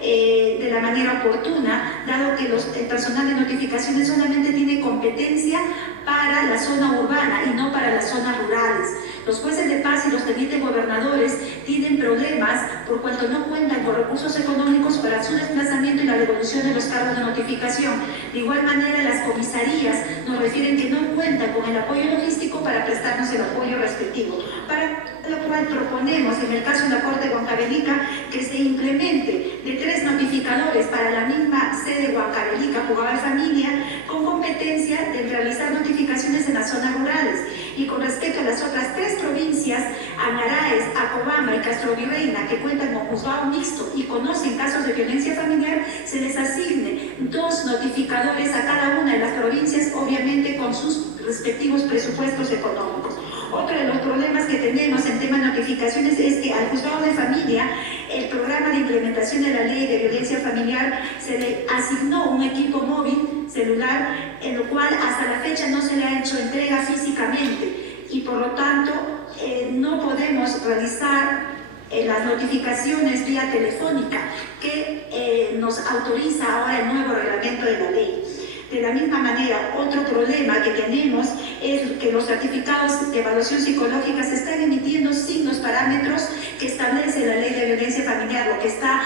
de la manera oportuna, dado que el personal de notificaciones solamente tiene competencia para la zona urbana y no para las zonas rurales. Los jueces de paz y los tenientes gobernadores tienen problemas por cuanto no cuentan con recursos económicos para su desplazamiento y la devolución de los cargos de notificación. De igual manera, las comisarías nos refieren que no cuentan cuenta con el apoyo logístico para prestarnos el apoyo respectivo, para lo cual proponemos, en el caso de la Corte de Huancavelica, que se implemente de 3 notificadores para la misma sede Huancavelica, Juzgado de Familia, con competencia de realizar notificaciones en las zonas rurales. Y con respecto a las otras 3 provincias, Anaraes, Acobamba y Castrovirreyna, que cuentan con juzgado mixto y conocen casos de violencia familiar, se les asigne 2 notificadores a cada una de las provincias, obviamente con sus respectivos presupuestos económicos. Otro de los problemas que tenemos en tema de notificaciones es que al juzgado de familia, el programa de implementación de la ley de violencia familiar, se le asignó un equipo móvil celular, en lo cual hasta la fecha no se le ha hecho entrega físicamente y por lo tanto no podemos realizar las notificaciones vía telefónica que nos autoriza ahora el nuevo reglamento de la ley. De la misma manera, otro problema que tenemos es que los certificados de evaluación psicológica se están emitiendo sin los parámetros que establece la ley de violencia familiar, lo que está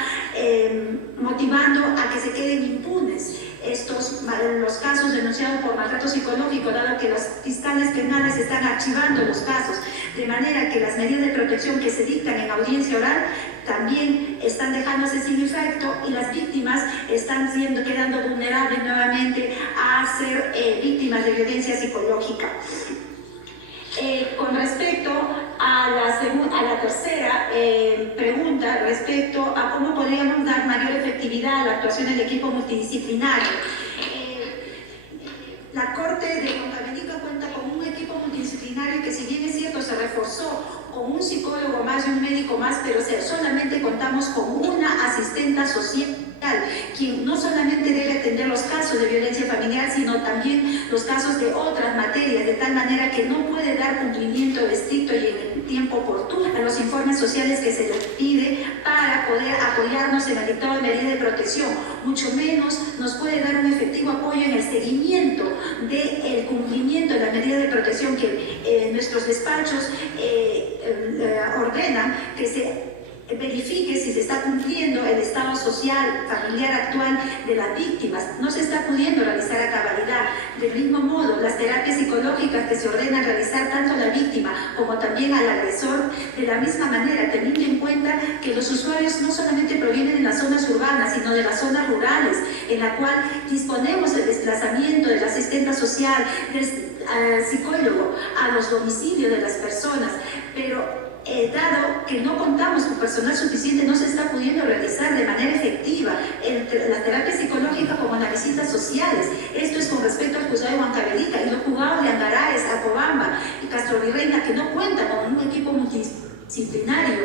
motivando a que se queden impunes los casos denunciados por maltrato psicológico, dado que los fiscales penales están archivando los casos, de manera que las medidas de protección que se dictan en audiencia oral también están dejándose sin efecto y las víctimas están quedando vulnerables nuevamente a ser víctimas de violencia psicológica. Con respecto a la tercera pregunta, respecto a cómo podríamos dar mayor efectividad a la actuación del equipo multidisciplinario. La Corte de Huancavelica cuenta con un equipo multidisciplinario que, si bien es cierto, se reforzó con un psicólogo más y un médico más, pero solamente contamos con una asistenta social, quien no solamente debe atender los casos de violencia familiar, sino también los casos de otras materias, de tal manera que no puede dar cumplimiento estricto y en el tiempo oportuno a los informes sociales que se les pide para poder apoyarnos en el dictado de medidas de protección. Mucho menos nos puede dar un efectivo apoyo en el seguimiento del cumplimiento de las medidas de protección que nuestros despachos ordenan que se verifique si se está cumpliendo el estado social, familiar actual de las víctimas. No se está pudiendo realizar a cabalidad. Del mismo modo, las terapias psicológicas que se ordenan realizar tanto a la víctima como también al agresor, de la misma manera, teniendo en cuenta que los usuarios no solamente provienen de las zonas urbanas, sino de las zonas rurales, en la cual disponemos del desplazamiento del asistente social, del psicólogo a los domicilios de las personas, pero dado que no contamos con personal suficiente, no se está pudiendo realizar de manera efectiva la terapia psicológica como las visitas sociales. Esto es con respecto al juzgado de Huancavelica y los juzgados de Anaraes, Acobamba y Castrovirreyna, que no cuentan con un equipo multidisciplinario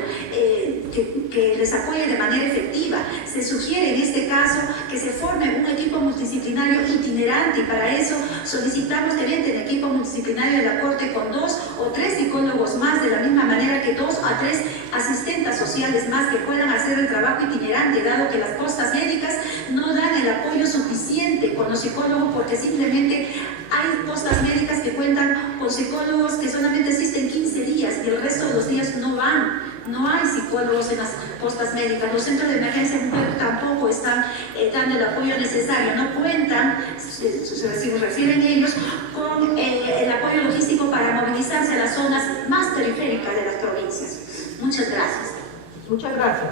que les apoye de manera efectiva. Se sugiere en este caso que se forme un equipo multidisciplinario itinerante y para eso solicitamos que entre el equipo multidisciplinario de la Corte con 2 o 3 psicólogos más, de la misma manera que 2 a 3 asistentas sociales más que puedan hacer el trabajo itinerante, dado que las postas médicas no dan el apoyo suficiente con los psicólogos, porque simplemente hay postas médicas que cuentan con psicólogos que solamente existen 15 días y el resto de los días no van. No hay psicólogos en las postas médicas. Los centros de emergencia mujer tampoco están dando el apoyo necesario. No cuentan, si refieren ellos, con el apoyo logístico para movilizarse a las zonas más periféricas de las provincias. Muchas gracias. Muchas gracias.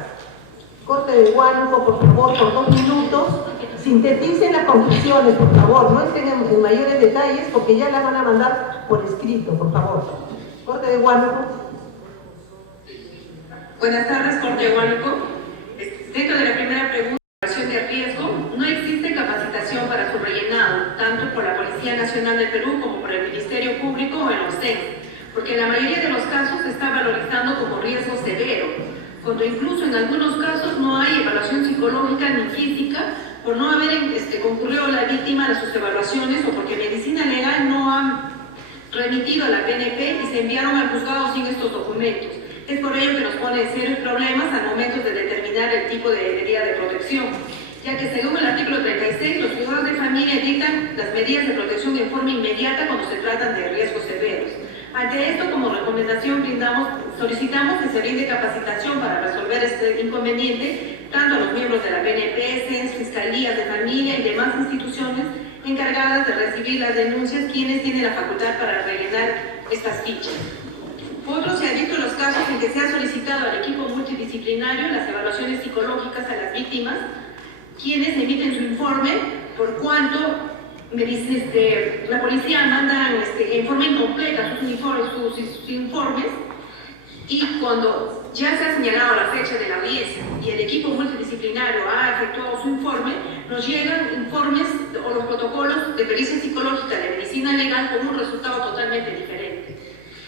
Corte de Huánuco, por favor, por 2 minutos. Sinteticen las conclusiones, por favor. No estén en mayores detalles porque ya las van a mandar por escrito, por favor. Corte de Huánuco. Buenas tardes, Corte de Huánuco. Dentro de la primera pregunta, evaluación de riesgo, no existe capacitación para su rellenado, tanto por la Policía Nacional del Perú como por el Ministerio Público o en los CEN, porque en la mayoría de los casos se está valorizando como riesgo severo, cuando incluso en algunos casos no hay evaluación psicológica ni física, por no haber concurrido la víctima a sus evaluaciones o porque Medicina Legal no ha remitido a la PNP y se enviaron al juzgado sin estos documentos. Es por ello que nos pone en serios problemas al momento de determinar el tipo de medida de protección, ya que según el artículo 36, los juzgados de familia dictan las medidas de protección en forma inmediata cuando se tratan de riesgos severos. Ante esto, como recomendación, solicitamos que se brinde capacitación para resolver este inconveniente, tanto a los miembros de la PNP, CENS, Fiscalías de Familia y demás instituciones, encargadas de recibir las denuncias, quienes tienen la facultad para rellenar estas fichas. Otro, se ha visto los casos en que se ha solicitado al equipo multidisciplinario las evaluaciones psicológicas a las víctimas, quienes emiten su informe, por cuanto la policía manda en forma incompleta sus informes, y cuando ya se ha señalado la fecha de la audiencia y el equipo multidisciplinario ha efectuado su informe, nos llegan informes o los protocolos de pericia psicológica de medicina legal con un resultado totalmente diferente.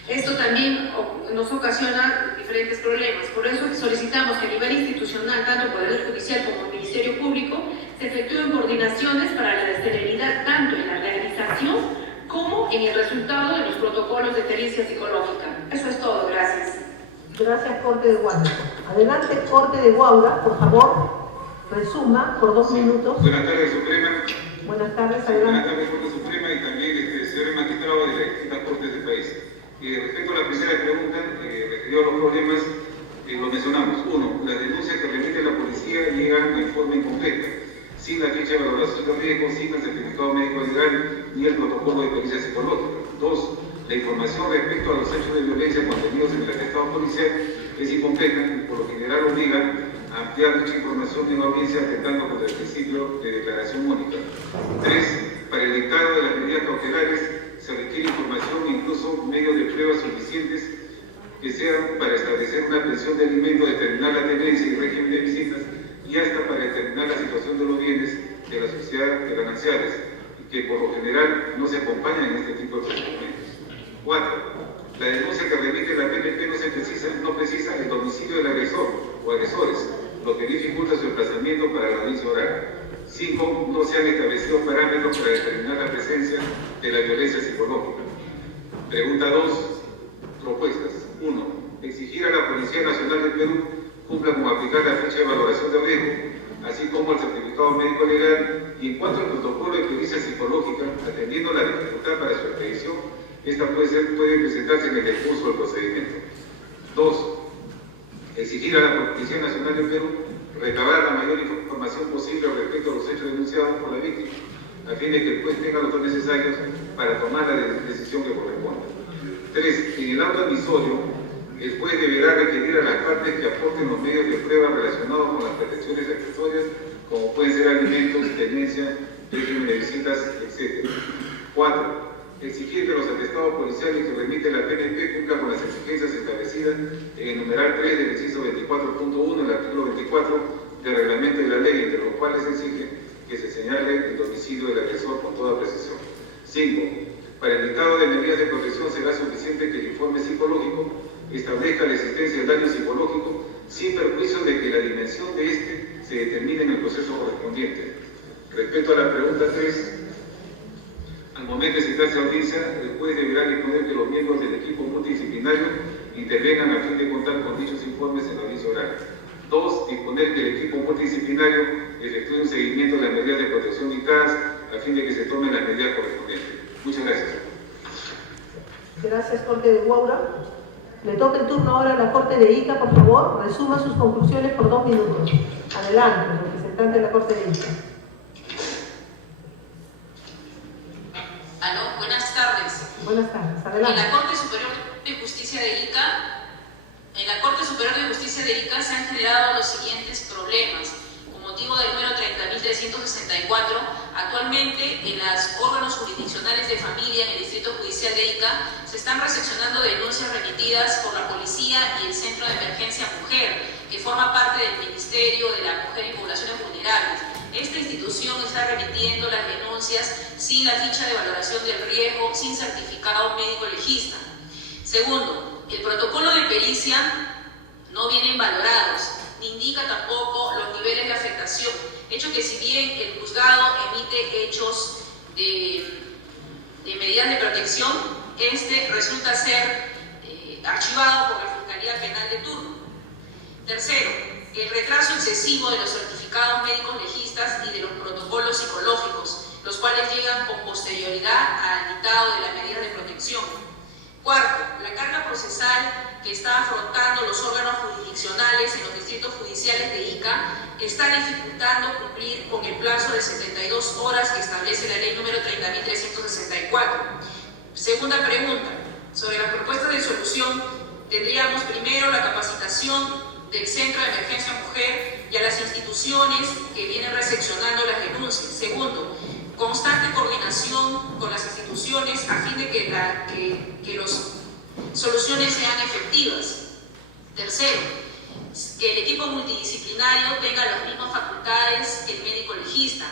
Esto también nos ocasiona diferentes problemas. Por eso solicitamos que a nivel institucional, tanto Poder Judicial como el Ministerio Público, se efectúen coordinaciones para la celeridad tanto en la realización como en el resultado de los protocolos de pericia psicológica. Eso es todo. Gracias. Gracias, Corte de Huánuco. Adelante, Corte de Huaura, por favor, resuma por 2 minutos. Buenas tardes, Suprema. Buenas tardes, adelante. Buenas tardes, Corte Suprema, y también señor magistrado de las distintas cortes del país. Respecto a la primera pregunta, referido a los problemas, lo mencionamos. 1. Las denuncias que remite la policía llegan en forma incompleta, sin la ficha de valoración de riesgo, sin el certificado médico legal ni el protocolo de pericia psicológica. 2. La información respecto a los hechos de violencia contenidos en el atestado policial es incompleta y por lo general obliga a ampliar dicha información en audiencia atentando contra el principio de declaración única. 3. Para el dictado de las medidas cautelares se requiere información e incluso medios de pruebas suficientes que sean para establecer una pensión de alimento, determinar la tenencia y régimen de visitas y hasta para determinar la situación de los bienes de la sociedad de gananciales, que por lo general no se acompañan en este tipo de procedimientos. 4. La denuncia que remite la PNP no precisa el domicilio del agresor o agresores, lo que dificulta su emplazamiento para la audiencia oral. 5. No se han establecido parámetros para determinar la presencia de la violencia psicológica. Pregunta 2. Propuestas. 1. Exigir a la Policía Nacional del Perú cumpla con aplicar la ficha de valoración de riesgo, así como el certificado médico legal, y en cuanto al protocolo de pericia psicológica, atendiendo la dificultad para su expedición, esta puede presentarse en el decurso del procedimiento. 2. Exigir a la Policía Nacional del Perú recabar la mayor información posible respecto a los hechos denunciados por la víctima, a fin de que el juez tenga los datos necesarios para tomar la decisión que corresponda. 3. En el auto admisorio, el juez deberá requerir a las partes que aporten los medios de prueba relacionados con las pretensiones accesorias, como pueden ser alimentos, tenencia, régimen de visitas, etc. 4. Exigir que los atestados policiales que remite la PNP cumplan con las exigencias establecidas en el numeral 3 del inciso 24.1 del artículo 24 del reglamento de la ley, entre los cuales se exige que se señale el domicilio del agresor con toda precisión. 5. Para el dictado de medidas de protección será suficiente que el informe psicológico establezca la existencia del daño psicológico sin perjuicio de que la dimensión de este se determine en el proceso correspondiente. Respecto a la pregunta 3, al momento de citarse a audiencia, el juez deberá disponer que los miembros del equipo multidisciplinario intervengan a fin de contar con dichos informes en la audiencia oral. 2. Disponer que el equipo multidisciplinario efectúe un seguimiento de las medidas de protección dictadas a fin de que se tomen las medidas correspondientes. Muchas gracias. Gracias, Corte de Huaura. Le toca el turno ahora a la Corte de Ica, por favor, resuma sus conclusiones por 2 minutos. Adelante, representante de la Corte de Ica. Aló, buenas tardes. Buenas tardes, adelante. En la Corte Superior de Justicia de Ica, se han generado los siguientes problemas. Con motivo del número 30.364, actualmente en los órganos jurisdiccionales de familia en el Distrito Judicial de Ica se están recepcionando denuncias remitidas por la Policía y el Centro de Emergencia Mujer, que forma parte del Ministerio de la Mujer y Poblaciones Vulnerables. Esta institución está remitiendo las denuncias sin la ficha de valoración del riesgo, sin certificado médico legista. Segundo, el protocolo de pericia no vienen valorados, ni indica tampoco los niveles de afectación, hecho que si bien el juzgado emite hechos de medidas de protección, este resulta ser archivado por la Fiscalía Penal de turno. Tercero, el retraso excesivo de los certificados médicos legistas y de los protocolos psicológicos, los cuales llegan con posterioridad al dictado de las medidas de protección. Cuarto, la carga procesal que están afrontando los órganos jurisdiccionales en los distritos judiciales de Ica está dificultando cumplir con el plazo de 72 horas que establece la ley número 30.364. Segunda pregunta, sobre las propuestas de solución, tendríamos primero la capacitación del Centro de Emergencia Mujer y a las instituciones que vienen recepcionando las denuncias. Segundo, constante coordinación con las instituciones a fin de que las soluciones sean efectivas. Tercero, que el equipo multidisciplinario tenga las mismas facultades que el médico legista.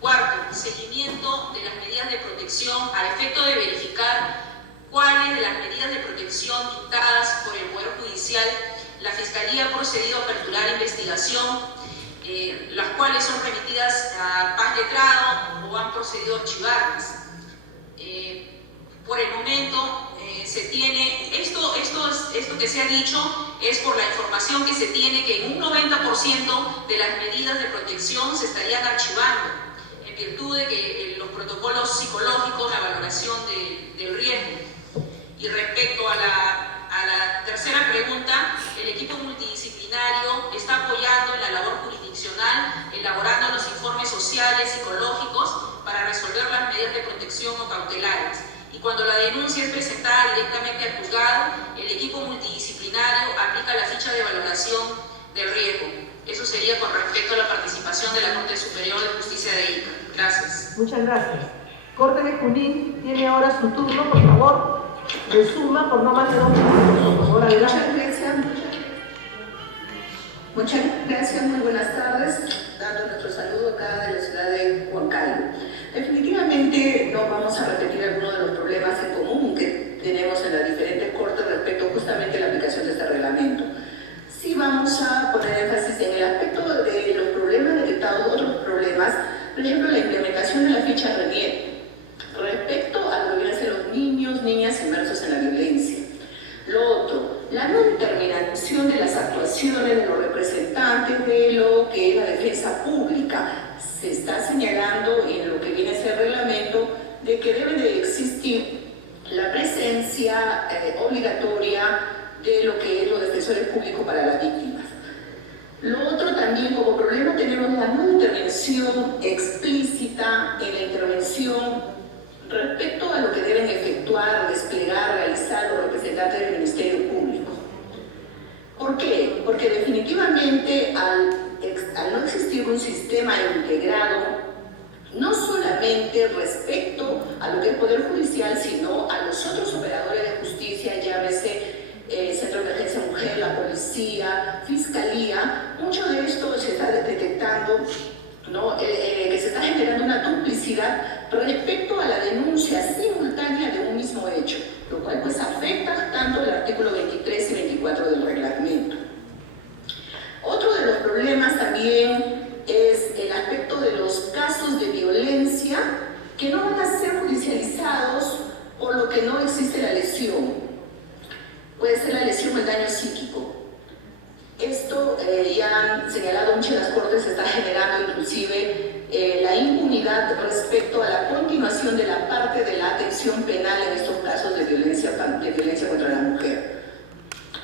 Cuarto, seguimiento de las medidas de protección a efecto de verificar cuáles de las medidas de protección dictadas por el Poder Judicial la Fiscalía ha procedido a aperturar investigación, las cuales son remitidas a Paz Letrado o han procedido a archivarlas. Por el momento se tiene, esto que se ha dicho es por la información que se tiene que en un 90% de las medidas de protección se estarían archivando en virtud de que los protocolos psicológicos, la valoración del riesgo. Y respecto a la tercera pregunta, el equipo multidisciplinario está apoyando en la labor jurisdiccional, elaborando los informes sociales, psicológicos, para resolver las medidas de protección o cautelares. Y cuando la denuncia es presentada directamente al juzgado, el equipo multidisciplinario aplica la ficha de valoración del riesgo. Eso sería con respecto a la participación de la Corte Superior de Justicia de Ica. Gracias. Muchas gracias. Corte de Junín tiene ahora su turno, por favor. Resuma por no más de 2 minutos, por favor, adelante. Muchas gracias, muy buenas tardes, dando nuestro saludo acá de la ciudad de Huancayo. Definitivamente no vamos a repetir algunos de los problemas en común que tenemos en las diferentes cortes respecto justamente a la aplicación de este reglamento. Sí vamos a poner énfasis en el aspecto de los problemas detectados, otros problemas, por ejemplo, la implementación de la ficha RENIEC respecto a lo que vienen a ser los niños, niñas inmersos en la violencia. Lo otro, la no determinación de las actuaciones de los representantes de lo que es la defensa pública. Se está señalando en lo que viene a ser reglamento de que debe de existir la presencia obligatoria de lo que es los defensores públicos para las víctimas. Lo otro también como problema tenemos la no intervención explícita en la intervención respecto a lo que deben efectuar, desplegar, realizar los representantes del Ministerio Público. ¿Por qué? Porque definitivamente al no existir un sistema integrado, no solamente respecto a lo que es el Poder Judicial, sino a los otros operadores de justicia, llámese Centro de Emergencia Mujer, la Policía, Fiscalía, mucho de esto se está detectando, ¿no? Que se está generando una duplicidad respecto a la denuncia simultánea de un mismo hecho, lo cual pues afecta tanto el artículo 23 y 24 del reglamento. Otro de los problemas también es el aspecto de los casos de violencia que no van a ser judicializados por lo que no existe la lesión. Puede ser la lesión o el daño psíquico. Esto ya han señalado muchas de las cortes, está generando inclusive la impunidad respecto a la continuación de la parte de la atención penal en estos casos de violencia contra la mujer.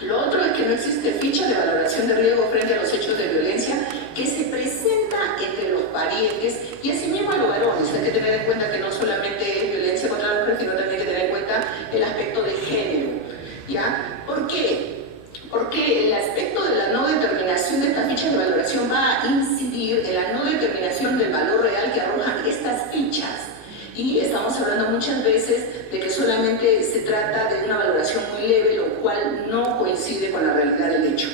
Lo otro es que no existe ficha de valoración de riesgo frente a los hechos de violencia que se presenta entre los parientes y asimismo a los varones. Hay que tener en cuenta que no solamente es violencia contra la mujer, sino también hay que tener en cuenta el aspecto de género. ¿Ya? ¿Por qué? Porque el aspecto de la no determinación de esta ficha de valoración va a incidir en la no determinación del valor real que arrojan estas fichas. Y estamos hablando muchas veces de que solamente se trata de una valoración muy leve, lo cual no coincide con la realidad del hecho.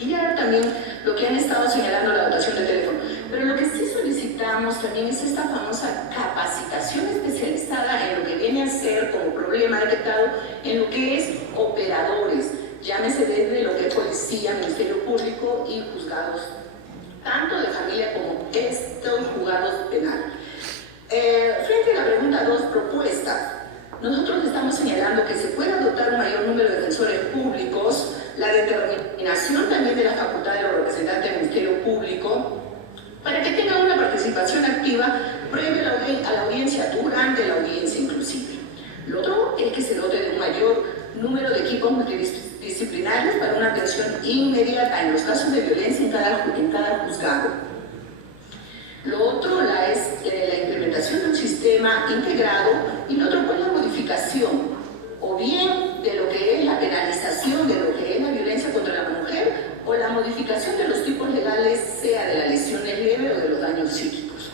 Y ahora también lo que han estado señalando la dotación de teléfono. Pero lo que sí solicitamos también es esta famosa capacitación especializada en lo que viene a ser como problema detectado en lo que es operadores, llámese desde lo que es policía, Ministerio Público y juzgados, tanto de familia como estos juzgados penales. Frente a la pregunta 2, propuestas, nosotros estamos señalando que se pueda dotar un mayor número de defensores públicos, la determinación también de la facultad de los representantes del Ministerio Público, para que tengan una participación activa previa a la audiencia, durante la audiencia inclusive. Lo otro es que se dote de un mayor número de equipos multidisciplinarios para una atención inmediata en los casos de violencia en cada juzgado. Lo otro es la implementación de un sistema integrado, y lo otro pues la modificación o bien de lo que es la penalización de lo que es la violencia contra la mujer, o la modificación de los tipos legales, sea de las lesiones leves o de los daños psíquicos.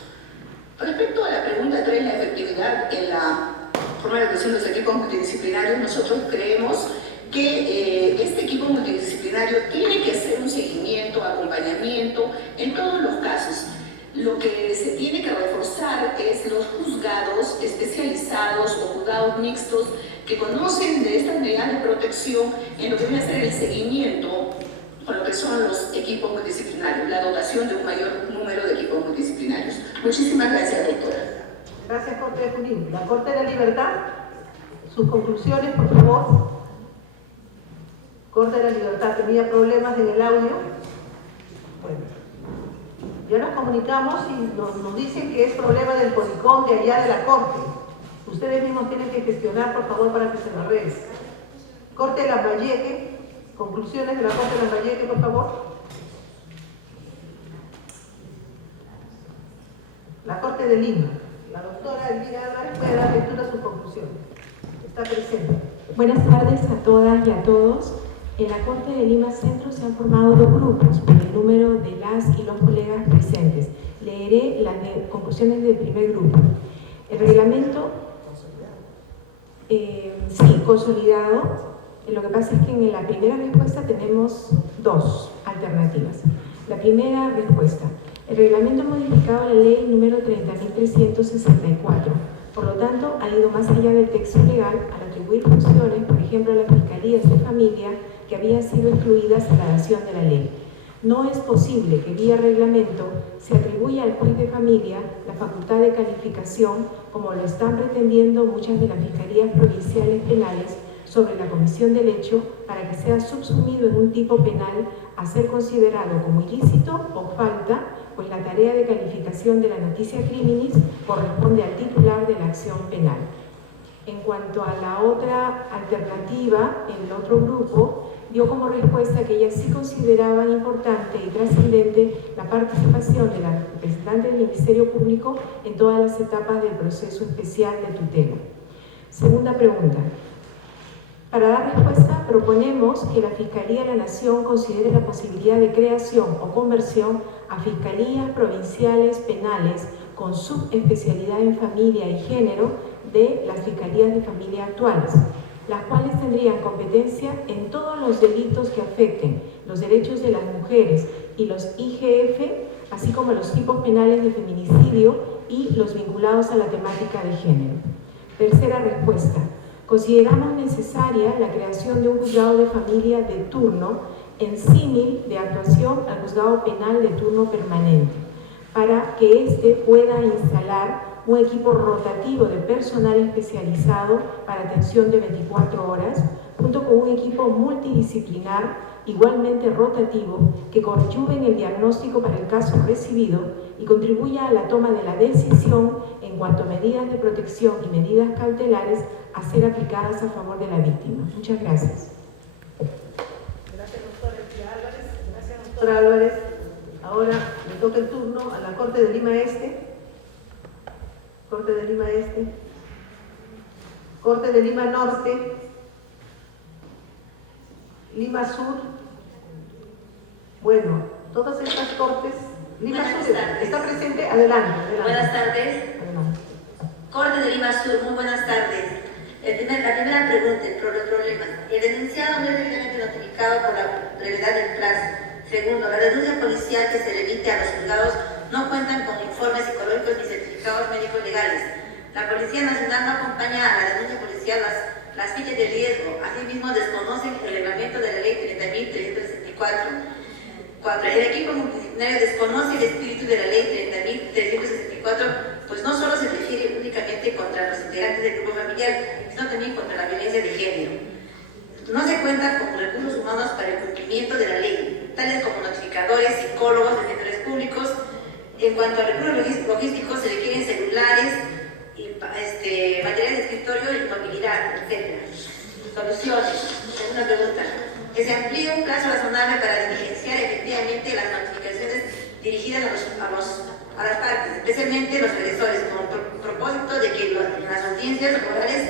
Respecto a la pregunta 3, la efectividad en la forma de atención de los equipos multidisciplinarios, nosotros creemos que este equipo multidisciplinario tiene que hacer un seguimiento, acompañamiento en todos los casos. Lo que se tiene que reforzar es los juzgados especializados o juzgados mixtos que conocen de estas medidas de protección en lo que viene a ser el seguimiento con lo que son los equipos multidisciplinarios, la dotación de un mayor número de equipos multidisciplinarios. Muchísimas gracias, doctora. Gracias, Corte de Junín. La Corte de la Libertad, sus conclusiones, por favor. Corte de la Libertad, ¿tenía problemas en el audio? Bueno, ya nos comunicamos y nos dicen que es problema del Policom de allá de la Corte. Ustedes mismos tienen que gestionar, por favor, para que se lo arregle. Corte de Lambayeque, conclusiones de la Corte de Lambayeque, por favor. La Corte de Lima. La doctora Elvira Álvarez puede dar lectura a sus conclusiones. Está presente. Buenas tardes a todas y a todos. En la Corte de Lima Centro se han formado dos grupos por el número de las y los colegas presentes. Leeré las conclusiones del primer grupo. El reglamento, sí, consolidado. Lo que pasa es que en la primera respuesta tenemos dos alternativas. La primera respuesta: el reglamento ha modificado la ley número 30.364. Por lo tanto, ha ido más allá del texto legal al atribuir funciones, por ejemplo, a las fiscalías de familia que habían sido excluidas a la dación de la ley. No es posible que vía reglamento se atribuya al juez de familia la facultad de calificación, como lo están pretendiendo muchas de las fiscalías provinciales penales, sobre la comisión del hecho, para que sea subsumido en un tipo penal a ser considerado como ilícito o falta, pues la tarea de calificación de la noticia criminis corresponde al titular de la acción penal. En cuanto a la otra alternativa, el otro grupo dio como respuesta que ellas sí consideraban importante y trascendente la participación de la representante del Ministerio Público en todas las etapas del proceso especial de tutela. Segunda pregunta. Para dar respuesta, proponemos que la Fiscalía de la Nación considere la posibilidad de creación o conversión a fiscalías provinciales penales con subespecialidad en familia y género de las fiscalías de familia actuales, las cuales tendrían competencia en todos los delitos que afecten los derechos de las mujeres y los IGF, así como los tipos penales de feminicidio y los vinculados a la temática de género. Tercera respuesta. Consideramos necesaria la creación de un juzgado de familia de turno en símil de actuación al juzgado penal de turno permanente, para que éste pueda instalar un equipo rotativo de personal especializado para atención de 24 horas, junto con un equipo multidisciplinar igualmente rotativo que coadyuve en el diagnóstico para el caso recibido y contribuya a la toma de la decisión en cuanto a medidas de protección y medidas cautelares a ser aplicadas a favor de la víctima. Muchas gracias. Gracias, doctora Álvarez. Gracias, doctora Álvarez. Ahora le toca el turno a la Corte de Lima Este. Corte de Lima Este. Corte de Lima Norte. Lima Sur. Bueno, todas estas cortes. Lima Sur está presente. Adelante. Buenas tardes. Adelante. Corte de Lima Sur, muy buenas tardes. La primera pregunta, los problemas. El denunciado no es debidamente notificado por la brevedad del plazo. Segundo, la denuncia policial que se le emite a los juzgados no cuentan con informes psicológicos ni certificados médicos legales. La Policía Nacional no acompaña a la denuncia policial las fichas de riesgo. Asimismo, desconocen el reglamento de la Ley 30.364. 4. El equipo multidisciplinario desconoce el espíritu de la Ley 30.364, pues no solo se refiere únicamente contra los integrantes del grupo familiar, sino también contra la violencia de género. No se cuenta con recursos humanos para el cumplimiento de la ley, tales como notificadores, psicólogos, defensores públicos. En cuanto a recursos logísticos, se requieren celulares, material de escritorio y movilidad, etc. soluciones. Segunda pregunta. Que se amplíe un plazo razonable para diligenciar efectivamente las notificaciones dirigidas a las partes, especialmente los agresores, con propósito de que en las audiencias orales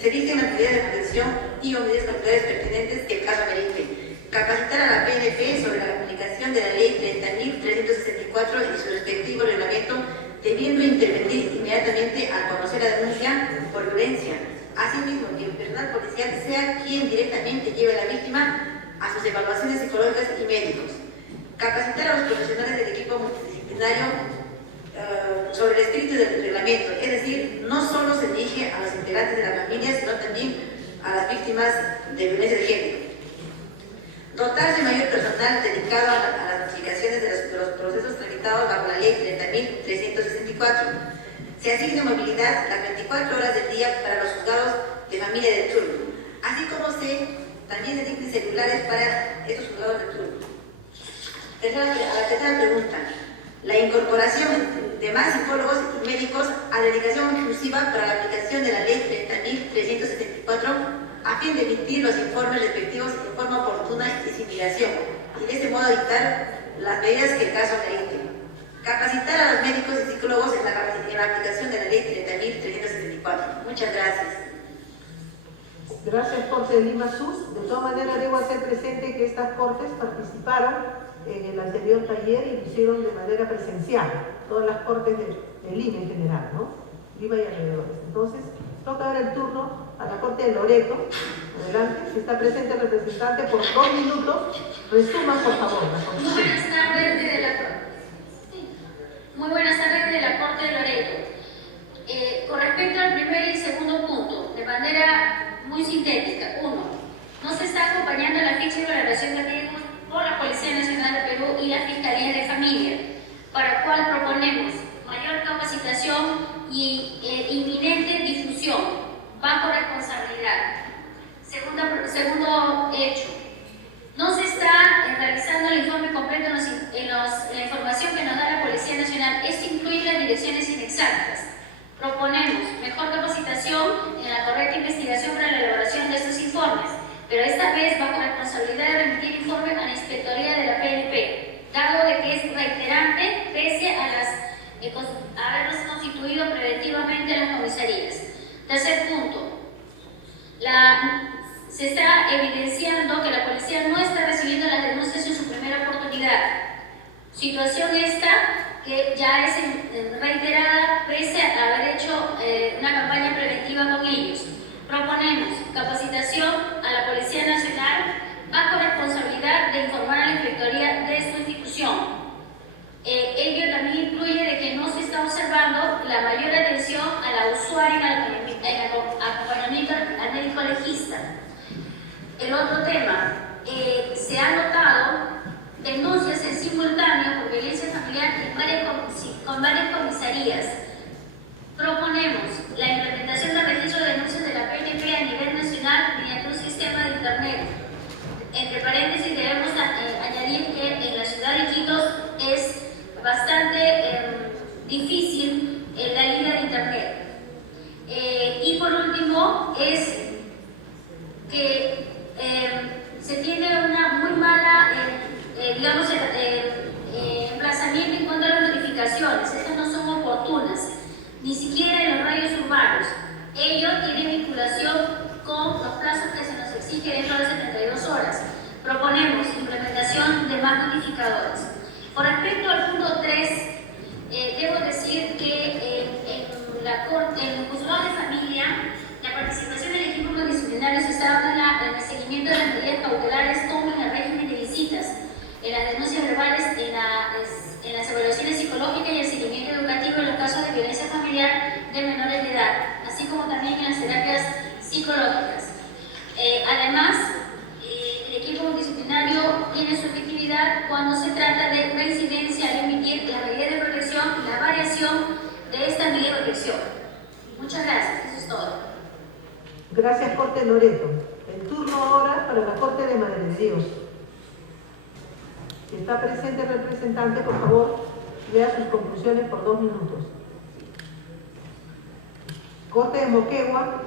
se dicten las medidas de protección y o medidas cautelares pertinentes que el caso merite. Capacitar a la PNP sobre la aplicación de la Ley 30.364 y su respectivo reglamento, debiendo intervenir inmediatamente al conocer la denuncia por violencia. Asimismo, que el personal policial sea quien directamente lleve a la víctima a sus evaluaciones psicológicas y médicos. Capacitar a los profesionales del equipo multidisciplinario sobre el espíritu del reglamento, es decir, no solo se dirige a los integrantes de la familia, sino también a las víctimas de violencia de género. Dotar de mayor personal dedicado a las notificaciones de los procesos tramitados bajo la Ley 30.364. Se asigne movilidad las 24 horas del día para los juzgados de familia de turno, así como se también designen celulares para estos juzgados de turno. A la tercera pregunta. La incorporación de más psicólogos y médicos a dedicación exclusiva para la aplicación de la Ley 30.374 a fin de emitir los informes respectivos en forma oportuna y sin dilación, y de este modo dictar las medidas que el caso merite. Capacitar a los médicos y psicólogos en la aplicación de la Ley 30.374. Muchas gracias. Gracias, Corte de Lima Sur. De todas maneras, debo hacer presente que estas cortes participaron en el anterior taller y lo hicieron de manera presencial, todas las cortes de Lima en general, ¿no? Lima y alrededores. Entonces, toca ahora el turno a la Corte de Loreto. Adelante, si está presente el representante por 2 minutos, resuman por favor. Muy buenas tardes desde la Corte. Muy buenas tardes desde la Corte de Loreto. Con respecto al primer y segundo punto, de manera muy sintética. 1. No se está acompañando la ficha de valoración de riesgos por la Policía Nacional de Perú y la Fiscalía de Familia, para lo cual proponemos mayor capacitación y inminente difusión bajo responsabilidad. Segundo hecho, no se está realizando el informe completo en la información que nos da la Policía Nacional. Esto incluye las direcciones inexactas. Proponemos mejor capacitación en la correcta investigación para la elaboración de estos informes, pero esta vez bajo responsabilidad de remitir informe a la Inspectoría de la PNP, dado de que es reiterante pese a habernos constituido preventivamente en las comisarías. Tercer punto, se está evidenciando que la policía no está recibiendo las denuncias en su primera oportunidad. Situación esta que ya es reiterada pese a haber hecho una campaña preventiva con ellos. Proponemos capacitación a la Policía Nacional bajo responsabilidad de informar a la Inspectoría de su institución. Ello también incluye de que no se está observando la mayor atención a la usuaria en el acompañamiento al médico legista. El otro tema, se han notado denuncias en simultáneo por violencia familiar con varias comisarías. Proponemos la implementación del registro de denuncias de la PNP a nivel nacional mediante un sistema de internet. Entre paréntesis debemos añadir que en la ciudad de Iquitos es bastante difícil la línea de internet. Y por último es que se tiene una muy mala emplazamiento en cuanto a las notificaciones. Estas no son oportunas, ni siquiera en los radios urbanos. Ello tiene vinculación con los plazos que se nos exige dentro de 72 horas. Proponemos implementación de más notificadores. Con respecto al punto 3, debo decir que en el juzgado de familia, la participación del equipo multidisciplinario se está dando en el seguimiento de las medidas cautelares como en el régimen de visitas, en las denuncias verbales, en las evaluaciones psicológicas y el seguimiento educativo en los casos de violencia familiar de menores de edad, así como también en las terapias psicológicas. Además, el equipo multidisciplinario tiene su efectividad cuando se trata de reincidencia al emitir la medida de protección y la variación de esta medida de protección. Muchas gracias, eso es todo. Gracias, Corte Loreto. El turno ahora para la Corte de Madre de Dios. Si está presente el representante, por favor, lea sus conclusiones por 2 minutos. Corte de Moquegua.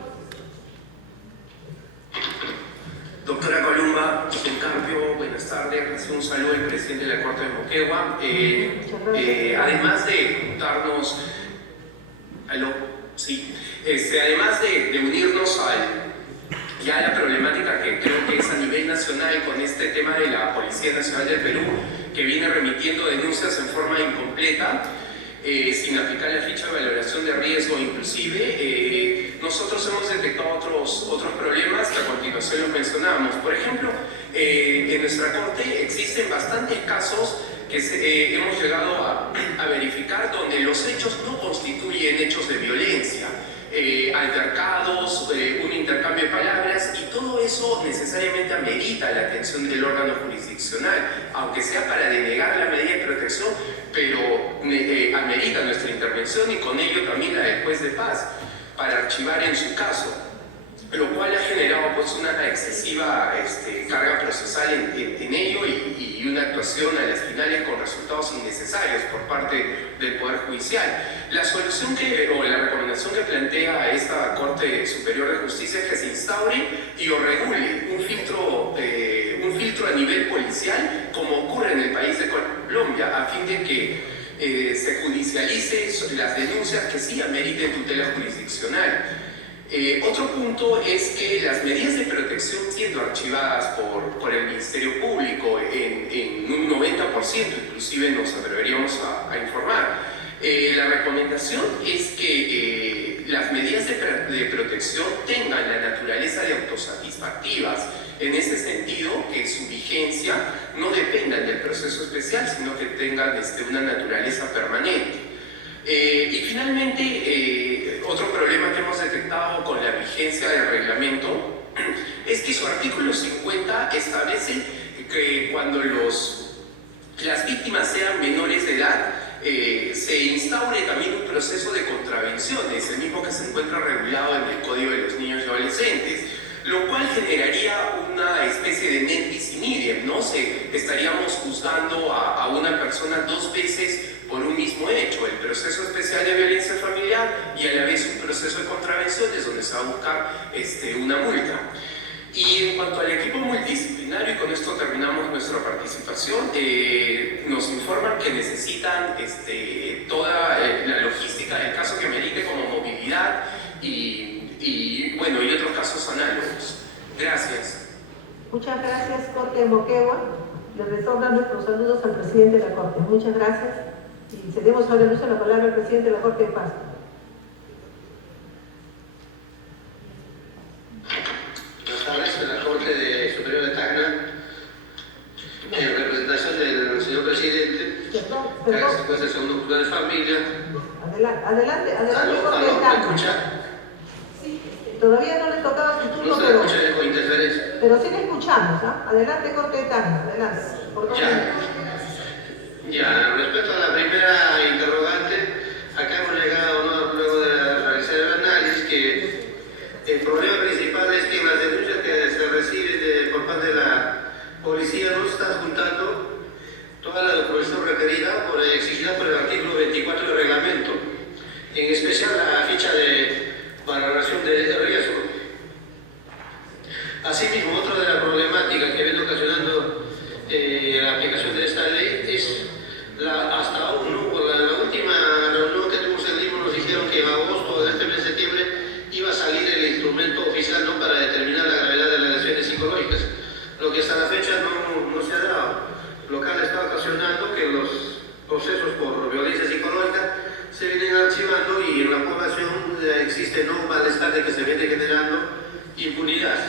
En cambio, buenas tardes, recibo un saludo del presidente de la Corte de Moquegua. Además de juntarnos, además de unirnos a la problemática que creo que es a nivel nacional con este tema de la Policía Nacional del Perú, que viene remitiendo denuncias en forma incompleta, sin aplicar la ficha de valoración de riesgo inclusive, nosotros hemos detectado otros problemas que a continuación los mencionamos. Por ejemplo, en nuestra Corte existen bastantes casos que hemos llegado a verificar donde los hechos no constituyen hechos de violencia, altercados, un intercambio de palabras, y todo eso necesariamente amerita la atención del órgano jurisdiccional, aunque sea para denegar la medida de protección, pero amerita nuestra intervención y con ello también la del juez de paz para archivar en su caso, lo cual ha generado pues una excesiva carga procesal en ello y una actuación a las finales con resultados innecesarios por parte del Poder Judicial. La solución o la recomendación que plantea esta Corte Superior de Justicia es que se instaure y o regule un filtro a nivel policial, como ocurre en el país de Colombia, a fin de que se judicialice las denuncias que sí ameriten tutela jurisdiccional. Otro punto es que las medidas de protección siendo archivadas por el Ministerio Público en un 90%, inclusive nos atreveríamos a informar. La recomendación es que las medidas de protección tengan la naturaleza de autosatisfactivas, en ese sentido que su vigencia no dependan del proceso especial, sino que tengan una naturaleza permanente. Y finalmente, otro problema que hemos detectado con la vigencia del reglamento es que su artículo 50 establece que cuando las víctimas sean menores de edad, se instaure también un proceso de contravenciones, el mismo que se encuentra regulado en el Código de los Niños y Adolescentes, lo cual generaría una especie de net bis in idem, ¿no? Estaríamos juzgando a una persona dos veces por un mismo hecho, el proceso especial de violencia familiar y a la vez un proceso de contravenciones donde se va a buscar una multa. Y en cuanto al equipo multidisciplinario, y con esto terminamos nuestra participación, nos informan que necesitan toda la logística del caso que merite como movilidad y otros casos análogos. Gracias. Muchas gracias, Corte de Moquegua. Le retornan nuestros saludos al presidente de la Corte. Muchas gracias. Y cedemos ahora el uso de la palabra al presidente de la Corte de Paz. Buenas tardes, en la Corte Superior de Tacna, en representación del señor presidente, después del segundo juzgado de familia. Adelante, Corte de Tacna. Todavía no le tocaba su turno, no se escucha con interferencia. Pero sí le escuchamos, ¿ah? Adelante, Corte de Tacna, adelante. Ya, respecto a la primera interrogante, acá hemos llegado, luego de realizar el análisis, que el problema principal es que las denuncias que se reciben por parte de la policía no se están juntando toda la documentación requerida exigida por el artículo 24 del reglamento, en especial la ficha de valoración de riesgo. Asimismo, otra de las problemáticas que viene ocasionando la aplicación de esta ley es hasta aún, ¿no? Por la última reunión que tuvimos en Lima nos dijeron que en agosto de este mes de septiembre iba a salir el instrumento oficial, ¿no?, para determinar la gravedad de las lesiones psicológicas, lo que hasta la fecha no se ha dado, lo que está ocasionando que los procesos por violencia psicológica se vienen archivando y en la población existe un malestar de que se viene generando impunidad.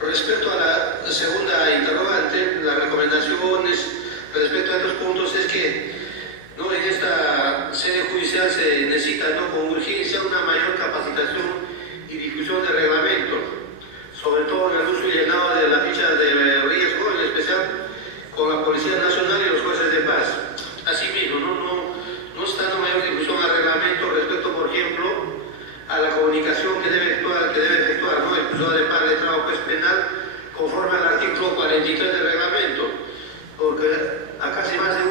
Respecto a la segunda interrogante, las recomendaciones respecto a estos puntos es que en esta sede judicial se necesita con urgencia una mayor capacitación y discusión de reglamento, sobre todo en el uso y llenado de la ficha de riesgo, en especial con la Policía Nacional y los jueces de paz. Asimismo, no está dando mayor discusión al reglamento respecto, por ejemplo, a la comunicación que debe efectuar el juzgado de paz, letrado juez penal, conforme al artículo 43 del reglamento, porque a casi más de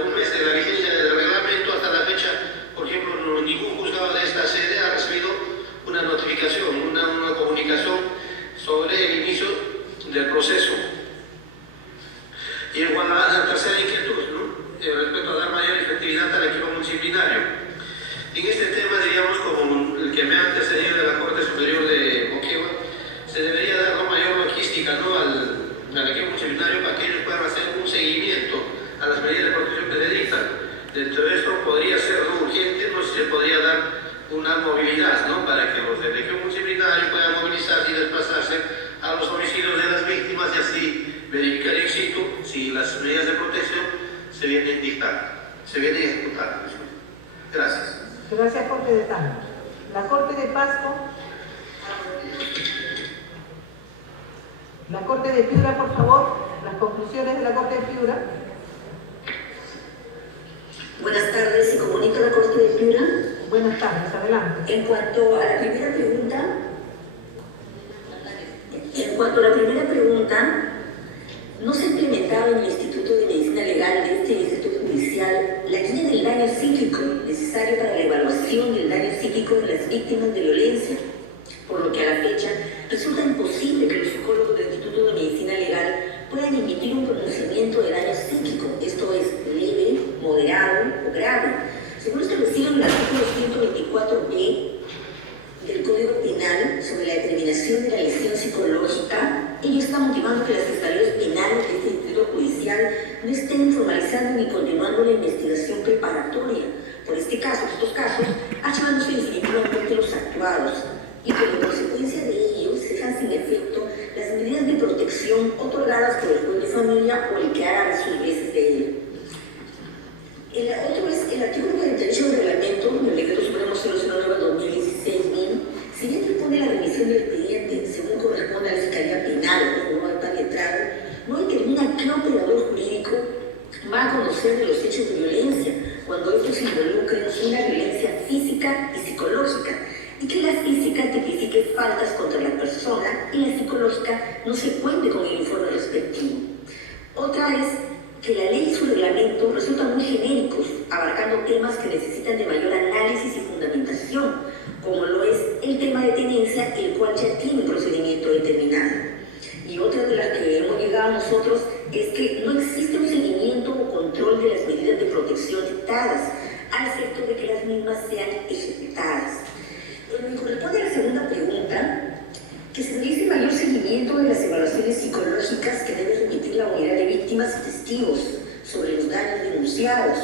un mes de la vigencia del reglamento hasta la fecha, por ejemplo, ningún juzgado de esta sede ha recibido una notificación, una comunicación sobre el inicio del proceso proceso. Y en cuanto a la tercera inquietud, ¿no? Respecto a dar mayor efectividad al equipo multidisciplinario. En este tema, diríamos, como el que me ha antecedido de la Corte Superior de Moquegua, se debería dar mayor logística, ¿no? al equipo multidisciplinario para que ellos puedan hacer un seguimiento a las medidas de protección que se dictan. Dentro de esto podría ser urgente, no sé si se podría dar una movilidad, ¿no? Para que los del equipo multidisciplinario puedan movilizarse y desplazarse a los domicilios de las víctimas y así verificar in situ si las medidas de protección se vienen dictando, se vienen ejecutando. Gracias. Gracias, Corte de Tano. La Corte de Pasco. La Corte de Piura, por favor. Las conclusiones de la Corte de Piura. Buenas tardes, se comunica la Corte de Piura. Buenas tardes, adelante. En cuanto a la primera pregunta, no se implementaba en el Instituto de Medicina Legal de este Instituto Judicial la guía del daño psíquico necesario para la evaluación del daño psíquico de las víctimas de violencia, por lo que a la fecha resulta imposible que los psicólogos del Instituto de Medicina Legal puedan emitir un pronunciamiento de daño psíquico, esto es leve, moderado o grave. Según establecido en el artículo 124b del Código Penal sobre la determinación de la lesión psicológica, ello está motivando que las fiscalías penales de este distrito judicial no estén formalizando ni continuando la investigación preparatoria por estos casos, archivándose definitivamente los actuados y que en consecuencia de ello se dejan sin efecto las medidas de protección otorgadas por el juez de familia o el que haga sus veces de ello. El otro es el artículo 48 del reglamento del Decreto Supremo 009/2016, si bien propone la revisión del expediente según corresponde a la Fiscalía Penal o no al letrado, no determina qué operador jurídico va a conocer de los hechos de violencia cuando estos involucren una violencia física y psicológica, y que la física tipifique faltas contra la persona y la psicológica no se cuente con el informe respectivo. Otra es que la ley y su reglamento resultan muy genéricos, abarcando temas que necesitan de mayor análisis y fundamentación, como lo es el tema de tenencia, el cual ya tiene un procedimiento determinado. Y otra de las que hemos llegado nosotros es que no existe un seguimiento o control de las medidas de protección dictadas, al efecto de que las mismas sean ejecutadas. Me corresponde a la segunda pregunta, que se realice mayor seguimiento de las evaluaciones psicológicas que debe remitir la unidad de víctimas y testigos sobre los daños denunciados.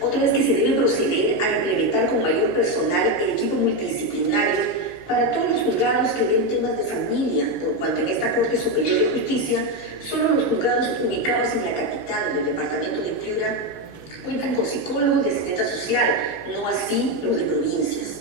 Otra es que se debe proceder a implementar con mayor personal el equipo multidisciplinario para todos los juzgados que ven temas de familia, por cuanto en esta Corte Superior de Justicia solo los juzgados ubicados en la capital del departamento de Piura cuentan con psicólogos de asistencia social, no así los de provincias.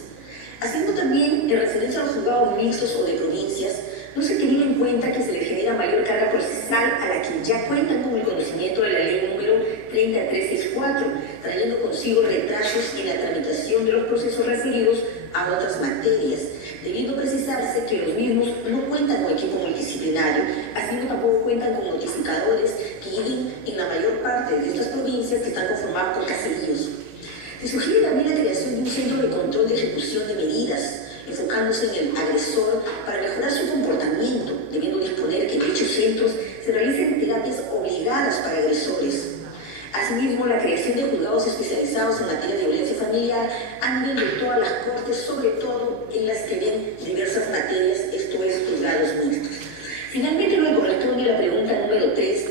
Haciendo también, en referencia a los juzgados mixtos o de provincias, no se tenía en cuenta que se les genera mayor carga procesal a la que ya cuentan con el conocimiento de la ley número 30364, trayendo consigo retrasos en la tramitación de los procesos referidos a otras materias, debiendo precisarse que los mismos no cuentan con equipo multidisciplinario, así como tampoco cuentan con notificadores que lleguen en la mayor parte de estas provincias que están conformadas por caseríos. Se sugiere también la creación de un centro de control de ejecución de medidas, enfocándose en el agresor para mejorar su comportamiento, debiendo disponer que en dichos centros se realicen terapias obligadas para agresores. Asimismo, la creación de juzgados especializados en materia de violencia familiar a nivel de todas las cortes, sobre todo en las que ven diversas materias, esto es, juzgados mixtos. Finalmente, luego corresponde a la pregunta número 3,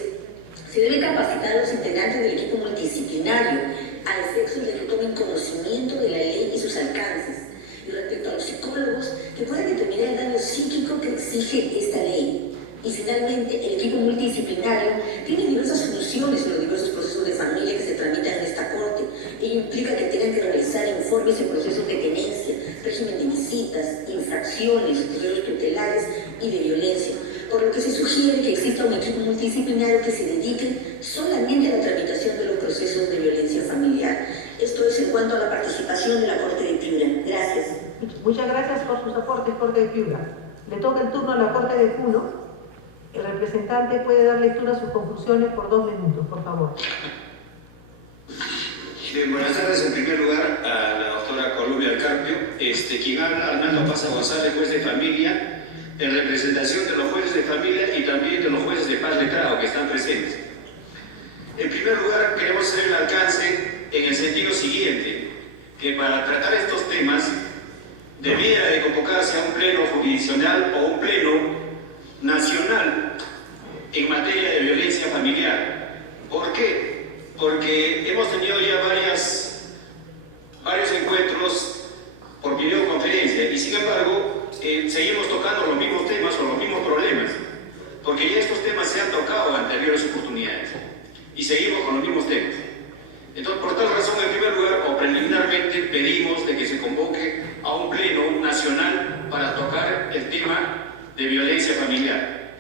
se debe capacitar a los integrantes del equipo multidisciplinario a efectos de que tomen conocimiento de la ley y sus alcances, y respecto a los psicólogos que puedan determinar el daño psíquico que exige esta ley. Y finalmente, el equipo multidisciplinario tiene diversas funciones en los diversos procesos de familia que se tramitan en esta Corte. Ello implica que tengan que realizar informes en procesos de tenencia, régimen de visitas, infracciones, procesos tutelares y de violencia, por lo que se sugiere que exista un equipo multidisciplinario que se dedique solamente a la tramitación de los procesos de violencia familiar. Esto es en cuanto a la participación de la Corte de Piura. Gracias. Muchas gracias por sus aportes, Corte de Piura. Le toca el turno a la Corte de Puno. El representante puede dar lectura a sus conclusiones por 2 minutos, por favor. Buenas tardes, en primer lugar a la doctora Columbia Alcarpio, quien habla, Arnaldo Paz González, juez de familia en representación de los jueces de familia y también de los jueces de paz letrado que están presentes. En primer lugar, queremos hacer el alcance en el sentido siguiente, que para tratar estos temas debiera de convocarse a un pleno jurisdiccional o un pleno nacional en materia de violencia familiar. ¿Por qué? Porque hemos tenido ya varios encuentros por videoconferencia y sin embargo seguimos tocando los mismos temas o los mismos problemas, porque ya estos temas se han tocado en anteriores oportunidades y seguimos con los mismos temas. Entonces, por tal razón, en primer lugar, o preliminarmente, pedimos de que se convoque a un pleno nacional para tocar el tema de violencia familiar.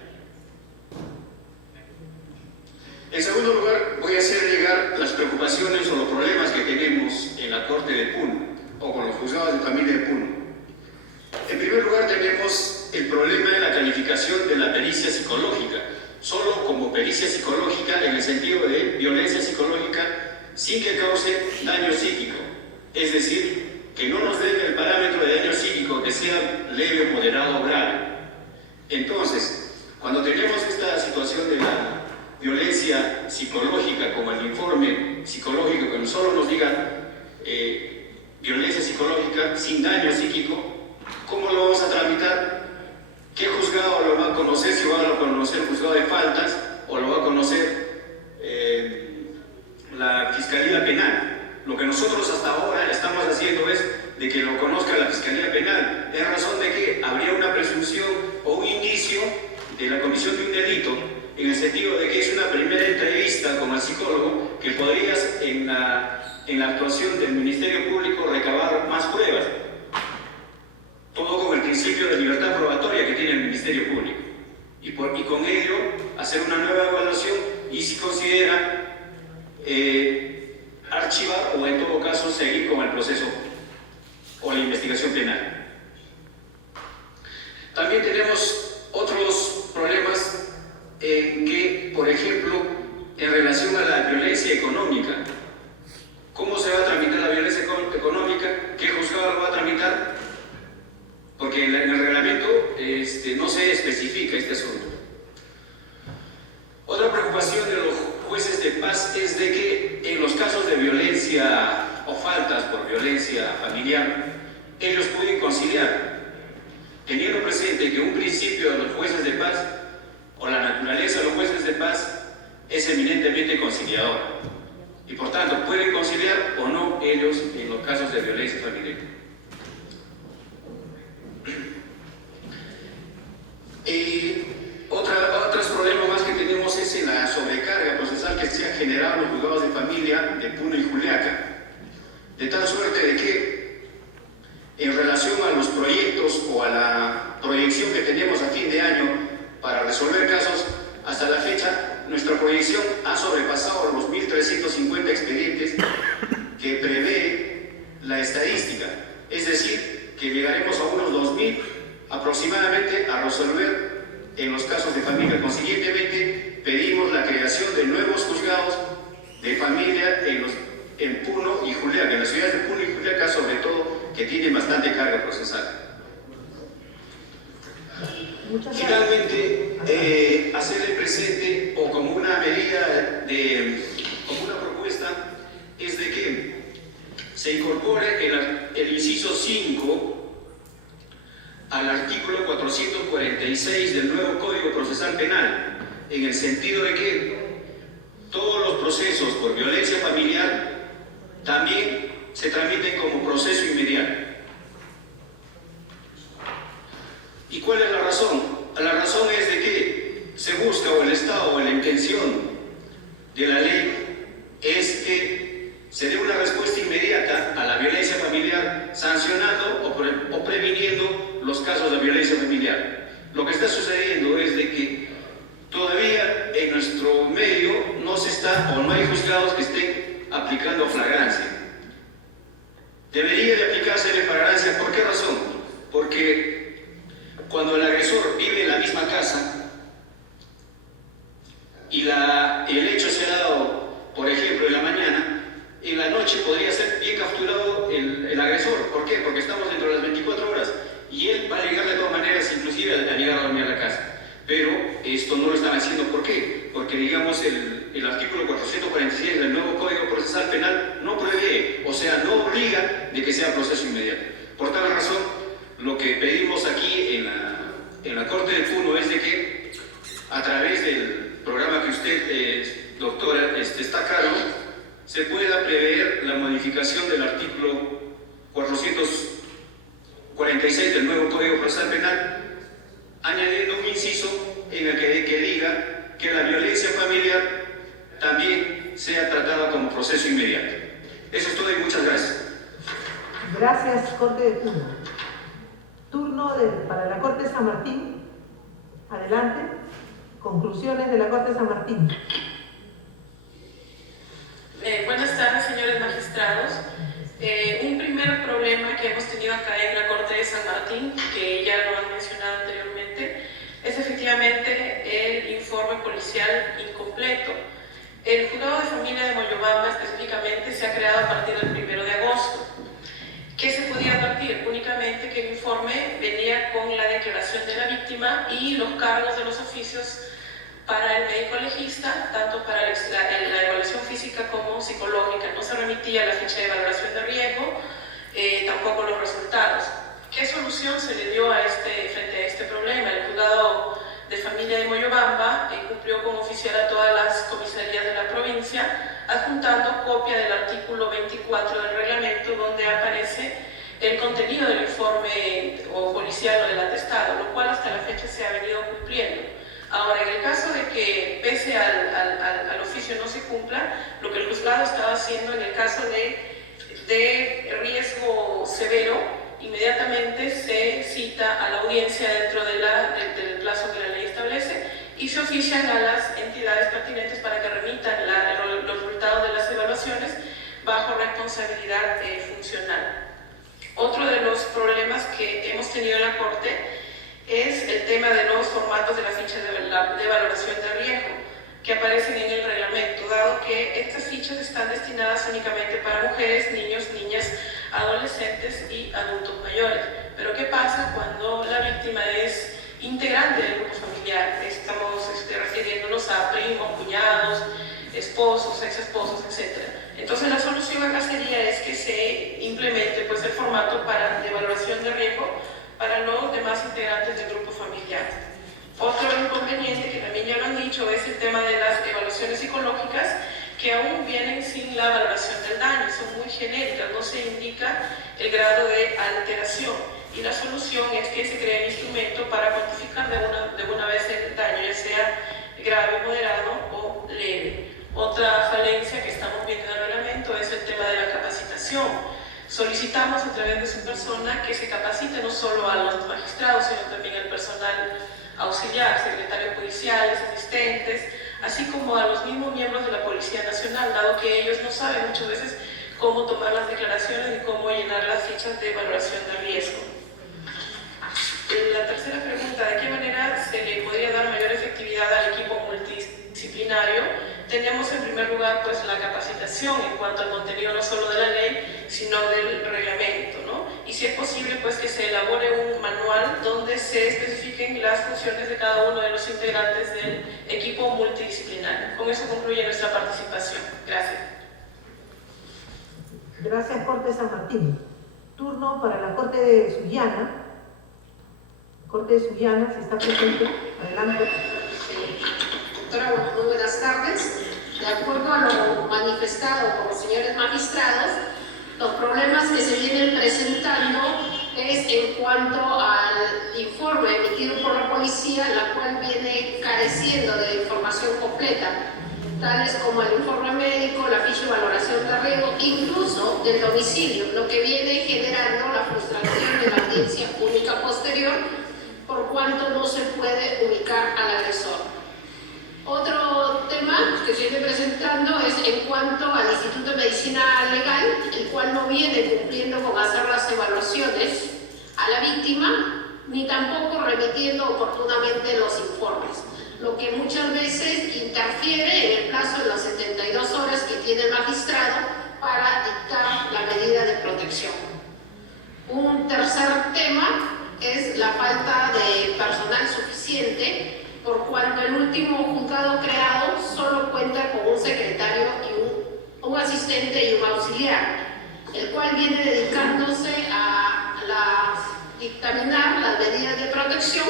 En segundo lugar, voy a hacer llegar las preocupaciones o los problemas que tenemos en la Corte de Puno o con los juzgados de familia de Puno. En primer lugar, tenemos el problema de la calificación de la pericia psicológica, solo como pericia psicológica en el sentido de violencia psicológica sin que cause daño psíquico, es decir, que no nos den el parámetro de daño psíquico que sea leve, moderado o grave. Entonces, cuando tenemos esta situación de la violencia psicológica, como el informe psicológico que solo nos diga violencia psicológica sin daño psíquico, ¿cómo lo vamos a tramitar? ¿Qué juzgado lo va a conocer? Si va a conocer el juzgado de faltas o lo va a conocer la Fiscalía Penal. Lo que nosotros hasta ahora estamos haciendo es de que lo conozca la Fiscalía Penal, en razón de que habría una presunción o un indicio de la comisión de un delito, en el sentido de que es una primera entrevista con el psicólogo que podrías en la actuación del Ministerio Público recabar más pruebas. Todo con el principio de libertad probatoria que tiene el Ministerio Público. Y con ello hacer una nueva evaluación y si considera archivar o en todo caso seguir con el proceso o la investigación penal. También tenemos otros problemas en que, por ejemplo, en relación a la violencia económica, ¿cómo se va a tramitar la violencia económica? ¿Qué juzgado lo va a tramitar? Porque en el reglamento no se especifica este asunto. Otra preocupación de los jueces de paz es de que en los casos de violencia o faltas por violencia familiar, ellos pueden conciliar, teniendo presente que un principio de los jueces de paz o la naturaleza de los jueces de paz es eminentemente conciliador y por tanto pueden conciliar o no ellos en los casos de violencia familiar. Otros problemas más que tenemos es en la sobrecarga procesal que se ha generado en los juzgados de familia de Puno y Juliaca, de tal suerte de que en relación a los proyectos o a la proyección que tenemos a fin de año para resolver casos, hasta la fecha nuestra proyección ha sobrepasado los 1.350 expedientes que prevé la estadística, es decir, que llegaremos a unos 2.000 aproximadamente a resolver en los casos de familia. Consiguientemente, pedimos la creación de nuevos juzgados de familia en Puno y Juliaca, en las ciudades de Puno y Juliaca, sobre todo, que tienen bastante carga procesal. Finalmente, hacerle presente, o como una medida, como una propuesta, es de que se incorpore el inciso 5 al artículo 446 del nuevo Código Procesal Penal, en el sentido de que todos los procesos por violencia familiar también se tramiten como proceso inmediato. ¿Y cuál es la razón? La razón es de que se busca, o el Estado, o la intención de la ley es que se dé una respuesta inmediata a la violencia familiar, sancionando o previniendo los casos de violencia familiar. Lo que está sucediendo es de que todavía en nuestro medio no se está, o no hay juzgados que estén aplicando flagrancia. Debería de aplicarse la flagrancia. ¿Por qué razón? Porque cuando el agresor vive en la misma casa y el hecho se ha dado, por ejemplo, en la mañana, en la noche podría ser bien capturado el agresor. ¿Por qué? Porque estamos dentro de las 24 horas y él va a llegar de todas maneras, inclusive a llegar esto no lo están haciendo. ¿Por qué? Porque, digamos, el artículo 446 del nuevo Código Procesal Penal no prevé, o sea, no obliga de que sea proceso inmediato. Por tal razón, lo que pedimos aquí en la Corte de Puno es de que, a través del programa que usted, doctora, está a cargo, se pueda prever la modificación del artículo 446 del nuevo Código Procesal Penal, añadiendo un inciso en el que diga que la violencia familiar también sea tratada como proceso inmediato. Eso es todo y muchas gracias. Gracias, Corte de Puno. Turno para la Corte de San Martín. Adelante. Conclusiones de la Corte de San Martín. Buenas tardes, señores magistrados. Un primer problema que hemos tenido acá en la Corte de San Martín, que ya lo han mencionado anteriormente, es efectivamente el informe policial incompleto. El Juzgado de Familia de Moyobamba específicamente se ha creado a partir del 1 de agosto. ¿Qué se podía advertir? Únicamente que el informe venía con la declaración de la víctima y los cargos de los oficios para el médico legista, tanto para la evaluación física como psicológica. No se remitía la ficha de valoración de riesgo, tampoco los resultados. ¿Qué solución se le dio frente a este problema? El Juzgado de Familia de Moyobamba cumplió con oficiar a todas las comisarías de la provincia, adjuntando copia del artículo 24 del reglamento, donde aparece el contenido del informe o policial o del atestado, lo cual hasta la fecha se ha venido cumpliendo. Ahora, en el caso de que pese al oficio no se cumpla, lo que el juzgado estaba haciendo en el caso de riesgo severo, inmediatamente se cita a la audiencia dentro del plazo que la ley establece y se ofician a las entidades pertinentes para que remitan los resultados de las evaluaciones bajo responsabilidad funcional. Otro de los problemas que hemos tenido en la Corte es el tema de los formatos de la ficha de valoración de riesgo que aparecen en el reglamento, dado que estas fichas están destinadas únicamente para mujeres, niños, niñas, adolescentes y adultos mayores. Pero ¿qué pasa cuando la víctima es integrante del grupo familiar? Estamos refiriéndonos a primos, cuñados, esposos, exesposos, etc. Entonces la solución acá sería es que se implemente pues, el formato de valoración de riesgo para los demás integrantes del grupo familiar. Otro inconveniente, que también ya lo han dicho, es el tema de las evaluaciones psicológicas, que aún vienen sin la valoración del daño, son muy genéricas, no se indica el grado de alteración. Y la solución es que se cree un instrumento para cuantificar de una vez el daño, ya sea grave, moderado o leve. Otra falencia que estamos viendo en el reglamento es el tema de la capacitación. Solicitamos a través de su persona que se capacite no solo a los magistrados, sino también al personal auxiliar, secretarios judiciales, asistentes, así como a los mismos miembros de la Policía Nacional, dado que ellos no saben muchas veces cómo tomar las declaraciones y cómo llenar las fichas de valoración de riesgo. La tercera pregunta, ¿de qué manera se le podría dar mayor efectividad al equipo multidisciplinario? Tenemos en primer lugar pues, la capacitación en cuanto al contenido no solo de la ley, sino del reglamento, ¿no? Y si es posible pues, que se elabore un manual donde se especifiquen las funciones de cada uno de los integrantes del equipo multidisciplinario. Con eso concluye nuestra participación. Gracias. Gracias, Corte de San Martín. Turno para la Corte de Sullana. Corte de Sullana, si está presente, adelante. Doctora, muy buenas tardes. De acuerdo a lo manifestado por los señores magistrados, los problemas que se vienen presentando es en cuanto al informe emitido por la policía, la cual viene careciendo de información completa, tales como el informe médico, la ficha de valoración de riesgo, incluso del domicilio, lo que viene generando la frustración de la audiencia pública posterior, por cuanto no se puede ubicar al agresor. Otro tema que se viene presentando es en cuanto al Instituto de Medicina Legal, el cual no viene cumpliendo con hacer las evaluaciones a la víctima, ni tampoco remitiendo oportunamente los informes, lo que muchas veces interfiere en el plazo de las 72 horas que tiene el magistrado para dictar la medida de protección. Un tercer tema es la falta de personal suficiente, por cual cuanto el último juzgado creado solo cuenta con un secretario y un asistente y un auxiliar, el cual viene dedicándose a dictaminar las medidas de protección,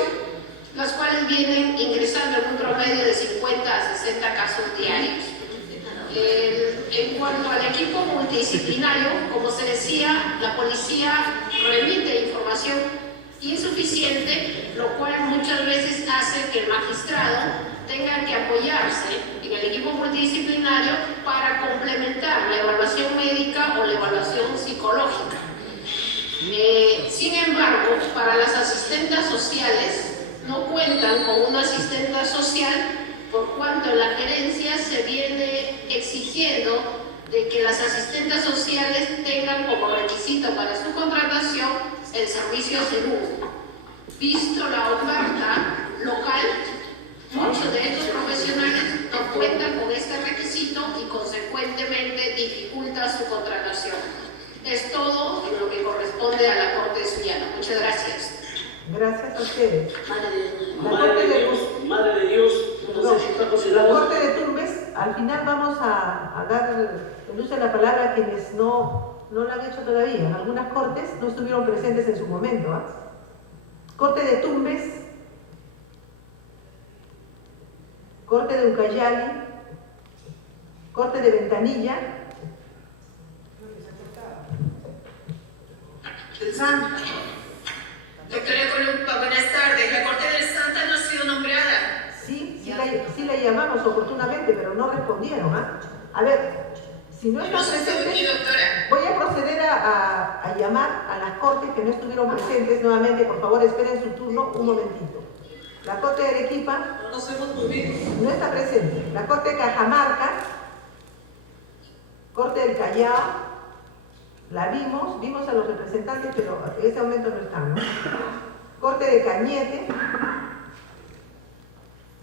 las cuales vienen ingresando en un promedio de 50 a 60 casos diarios. En cuanto al equipo multidisciplinario, como se decía, la policía remite información insuficiente, lo cual muchas veces hace que el magistrado tenga que apoyarse en el equipo multidisciplinario para complementar la evaluación médica o la evaluación psicológica. Sin embargo, para las asistentes sociales no cuentan con una asistenta social, por cuanto en la gerencia se viene exigiendo de que las asistentes sociales tengan como requisito para su contratación el servicio seguro. Visto la oferta local, muchos de estos profesionales no cuentan con este requisito y consecuentemente dificulta su contratación. Es todo en lo que corresponde a la Corte de Sullana. Muchas gracias. Gracias a ustedes. Madre de Dios, no sé si está considerado. La Corte de Tumbes, al final vamos a dar el uso de la palabra a quienes no lo han hecho todavía. Algunas cortes no estuvieron presentes en su momento. Corte de Tumbes, Corte de Ucayali, Corte de Ventanilla, del Santa. Doctora Columpa, buenas tardes. La Corte del Santa no ha sido nombrada. Sí la llamamos oportunamente, pero no respondieron. A ver, si no están presentes, voy a proceder a llamar a las cortes que no estuvieron presentes nuevamente. Por favor, esperen su turno un momentito. La Corte de Arequipa no está presente. La Corte de Cajamarca, Corte del Callao, la vimos a los representantes, pero en ese momento no están, ¿no? Corte de Cañete,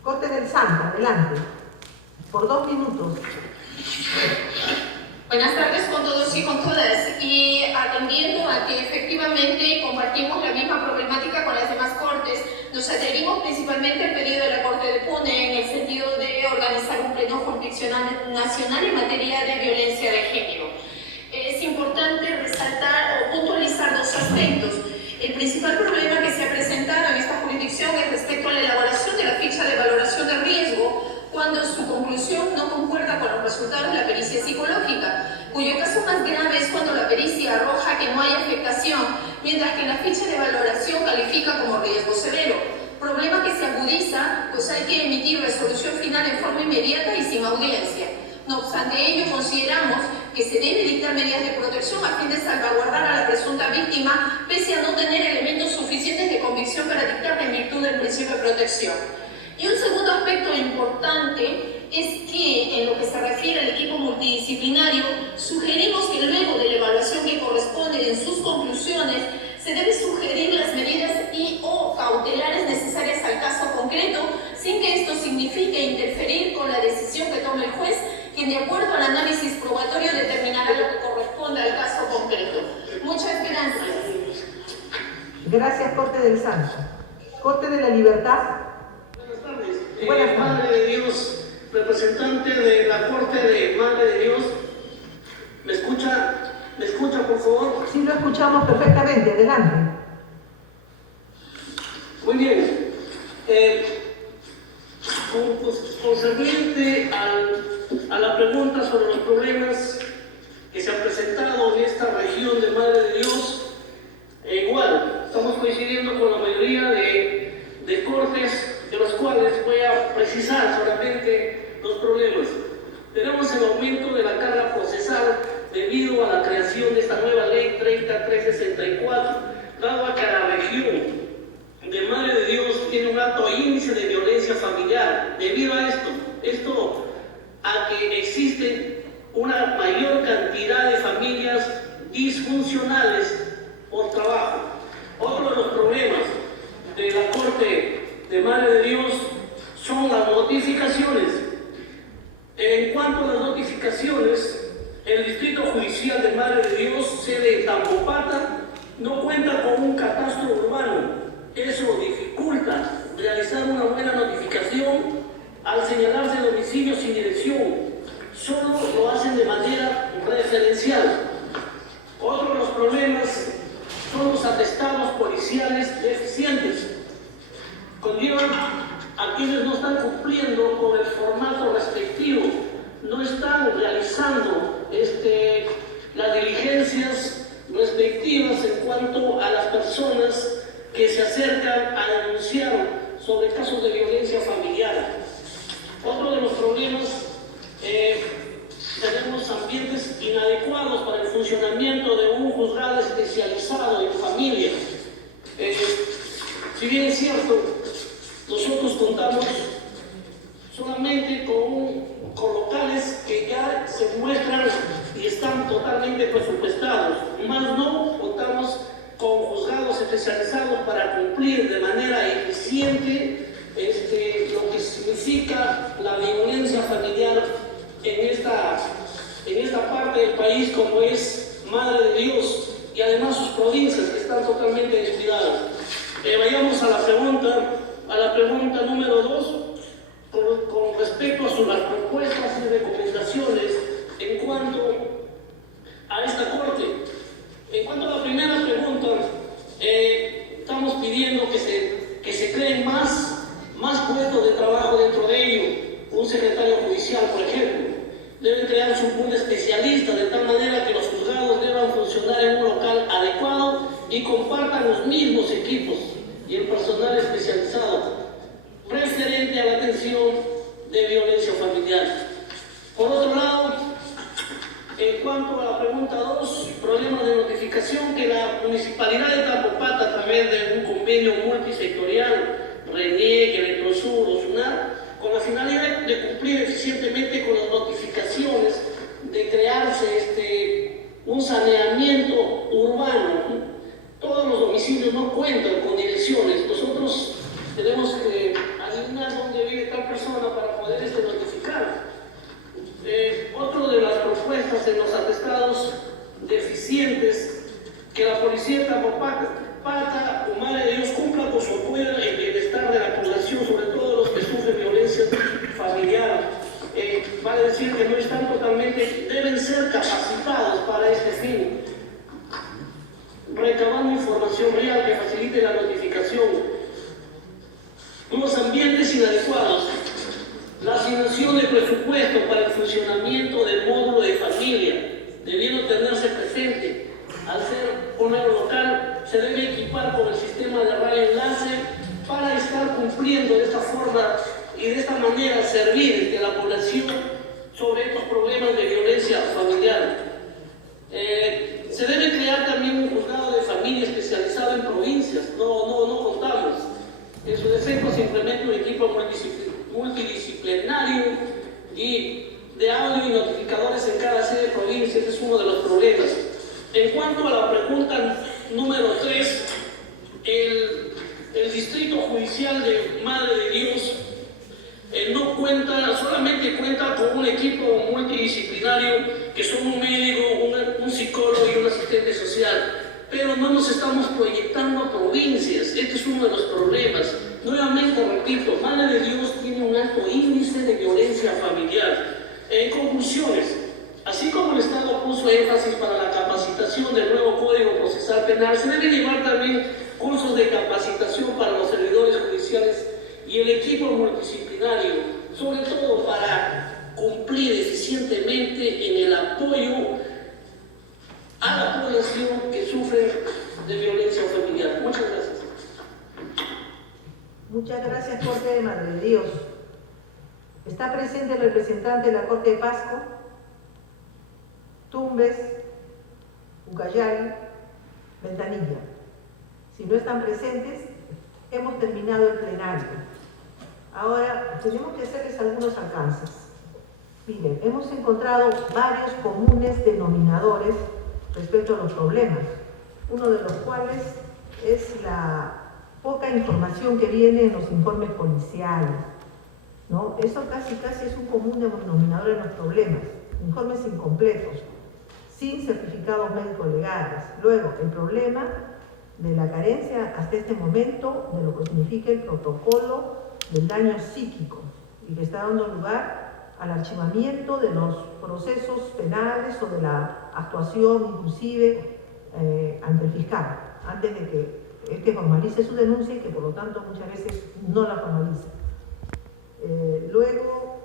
Corte del Santa, adelante, por 2 minutos. Buenas tardes con todos y con todas. Y atendiendo a que efectivamente compartimos la misma problemática con las demás cortes, nos adherimos principalmente al pedido de la Corte de Pune en el sentido de organizar un pleno jurisdiccional nacional en materia de violencia de género. Es importante resaltar o puntualizar 2 aspectos. El principal problema que se ha presentado en esta jurisdicción es respecto a la elaboración de la ficha de valoración de riesgo, cuando su conclusión no concuerda con los resultados de la pericia psicológica, cuyo caso más grave es cuando la pericia arroja que no hay afectación, mientras que la ficha de valoración califica como riesgo severo. Problema que se agudiza, pues hay que emitir resolución final en forma inmediata y sin audiencia. No obstante ello, consideramos que se debe dictar medidas de protección a fin de salvaguardar a la presunta víctima, pese a no tener elementos suficientes de convicción para dictar en virtud del principio de protección. Y un segundo aspecto importante es que, en lo que se refiere al equipo multidisciplinario, sugerimos que luego de la evaluación que corresponde en sus conclusiones, se debe sugerir las medidas y o cautelares necesarias al caso concreto, sin que esto signifique interferir con la decisión que tome el juez, quien de acuerdo al análisis probatorio determinará lo que corresponde al caso concreto. Muchas gracias. Gracias, Corte del Santa. Corte de la Libertad. Buenas tardes. Madre de Dios, representante de la Corte de Madre de Dios, ¿me escucha? ¿Me escucha, por favor? Sí, lo escuchamos perfectamente. Adelante. Muy bien. Concerniente a la pregunta sobre los problemas que se han presentado en esta región de Madre de Dios, igual, estamos coincidiendo con la mayoría de cortes, de los cuales voy a precisar solamente los problemas. Tenemos el aumento de la carga procesal debido a la creación de esta nueva ley 3364, dado a que la región de Madre de Dios tiene un alto índice de violencia familiar. Debido a esto a que existen una mayor cantidad de familias disfuncionales por trabajo. Otro de los problemas de la Corte de Madre de Dios son las notificaciones. En cuanto a las notificaciones, el Distrito Judicial de Madre de Dios, sede de Tambopata, no cuenta con un catastro urbano. Eso dificulta realizar una buena notificación investigación al señalarse domicilio sin dirección. Solo lo hacen de manera referencial. Otro de los problemas son los atestados policiales deficientes. Conllevan a quienes no están cumpliendo con el formato respectivo, no están realizando las diligencias respectivas en cuanto a las personas que se acercan a denunciar sobre casos de violencia familiar. Otro de los problemas, tenemos ambientes inadecuados para el funcionamiento de un juzgado especializado en familia. Si bien es cierto, nosotros contamos solamente con locales que ya se muestran y están totalmente presupuestados, más no contamos con juzgados especializados para cumplir de manera eficiente lo que significa la violencia familiar en esta parte del país, como es Madre de Dios, y además sus provincias que están totalmente descuidadas. Vayamos a la pregunta número 2, con respecto a las propuestas y recomendaciones en cuanto a esta Corte. En cuanto a la primera pregunta, estamos pidiendo que se creen más puestos de trabajo dentro de ello. Un secretario judicial, por ejemplo, debe crearse un pool de especialistas de tal manera que los juzgados deban funcionar en un local adecuado y compartan los mismos equipos y el personal especializado referente a la atención de violencia familiar. Por otro lado, en cuanto a la pregunta 2, problemas de notificación, que la Municipalidad de Tambopata, a través de un convenio multisectorial, RENIEC, Electrosur o SUNAR, con la finalidad de cumplir eficientemente con las notificaciones, de crearse un saneamiento urbano. Todos los domicilios no cuentan con direcciones. Nosotros tenemos que adivinar dónde vive tal persona para poder notificar. Otro de las propuestas en los atestados deficientes, que la policía de Tambopata o Madre de Dios cumpla con su apoyo en el bienestar de la población, sobre todo los que sufren violencia familiar. Vale decir que no están totalmente, deben ser capacitados para este fin, recabando información real que facilite la notificación. Unos ambientes inadecuados, la asignación de presupuesto para el funcionamiento del módulo de familia debiendo tenerse presente. Al ser un nuevo local, se debe equipar con el sistema de radioenlace para estar cumpliendo de esta forma y de esta manera servir a la población sobre estos problemas de violencia familiar. Se debe crear también un juzgado de familia especializado en provincias. No contamos. En su defecto se implementa un equipo multidisciplinario y de audio y notificadores en cada sede de provincia. Ese es uno de los problemas. En cuanto a la pregunta número 3, el Distrito Judicial de Madre de Dios solamente cuenta con un equipo multidisciplinario que son un médico, un psicólogo y un asistente social, pero no nos estamos proyectando a provincias. Este es uno de los problemas. Nuevamente repito, Madre de Dios tiene un alto índice de violencia familiar. En conclusiones, así como el Estado puso énfasis para la capacitación del nuevo Código Procesal Penal, se debe llevar también cursos de capacitación para los servidores judiciales y el equipo multidisciplinario, sobre todo para cumplir eficientemente en el apoyo a la población que sufre de violencia familiar. Muchas gracias. Muchas gracias, Corte de Madre de Dios. Está presente el representante de la Corte de Pasco, Tumbes, Ucayali, Ventanilla. Si no están presentes, hemos terminado el plenario. Ahora, tenemos que hacerles algunos alcances. Miren, hemos encontrado varios comunes denominadores respecto a los problemas, uno de los cuales es la poca información que viene en los informes policiales, ¿no? Eso casi es un común denominador en los problemas. Informes incompletos, sin certificados médicos legales. Luego, el problema de la carencia hasta este momento de lo que significa el protocolo del daño psíquico y que está dando lugar al archivamiento de los procesos penales o de la actuación inclusive ante el fiscal, antes de que este formalice su denuncia y que por lo tanto muchas veces no la formaliza. Luego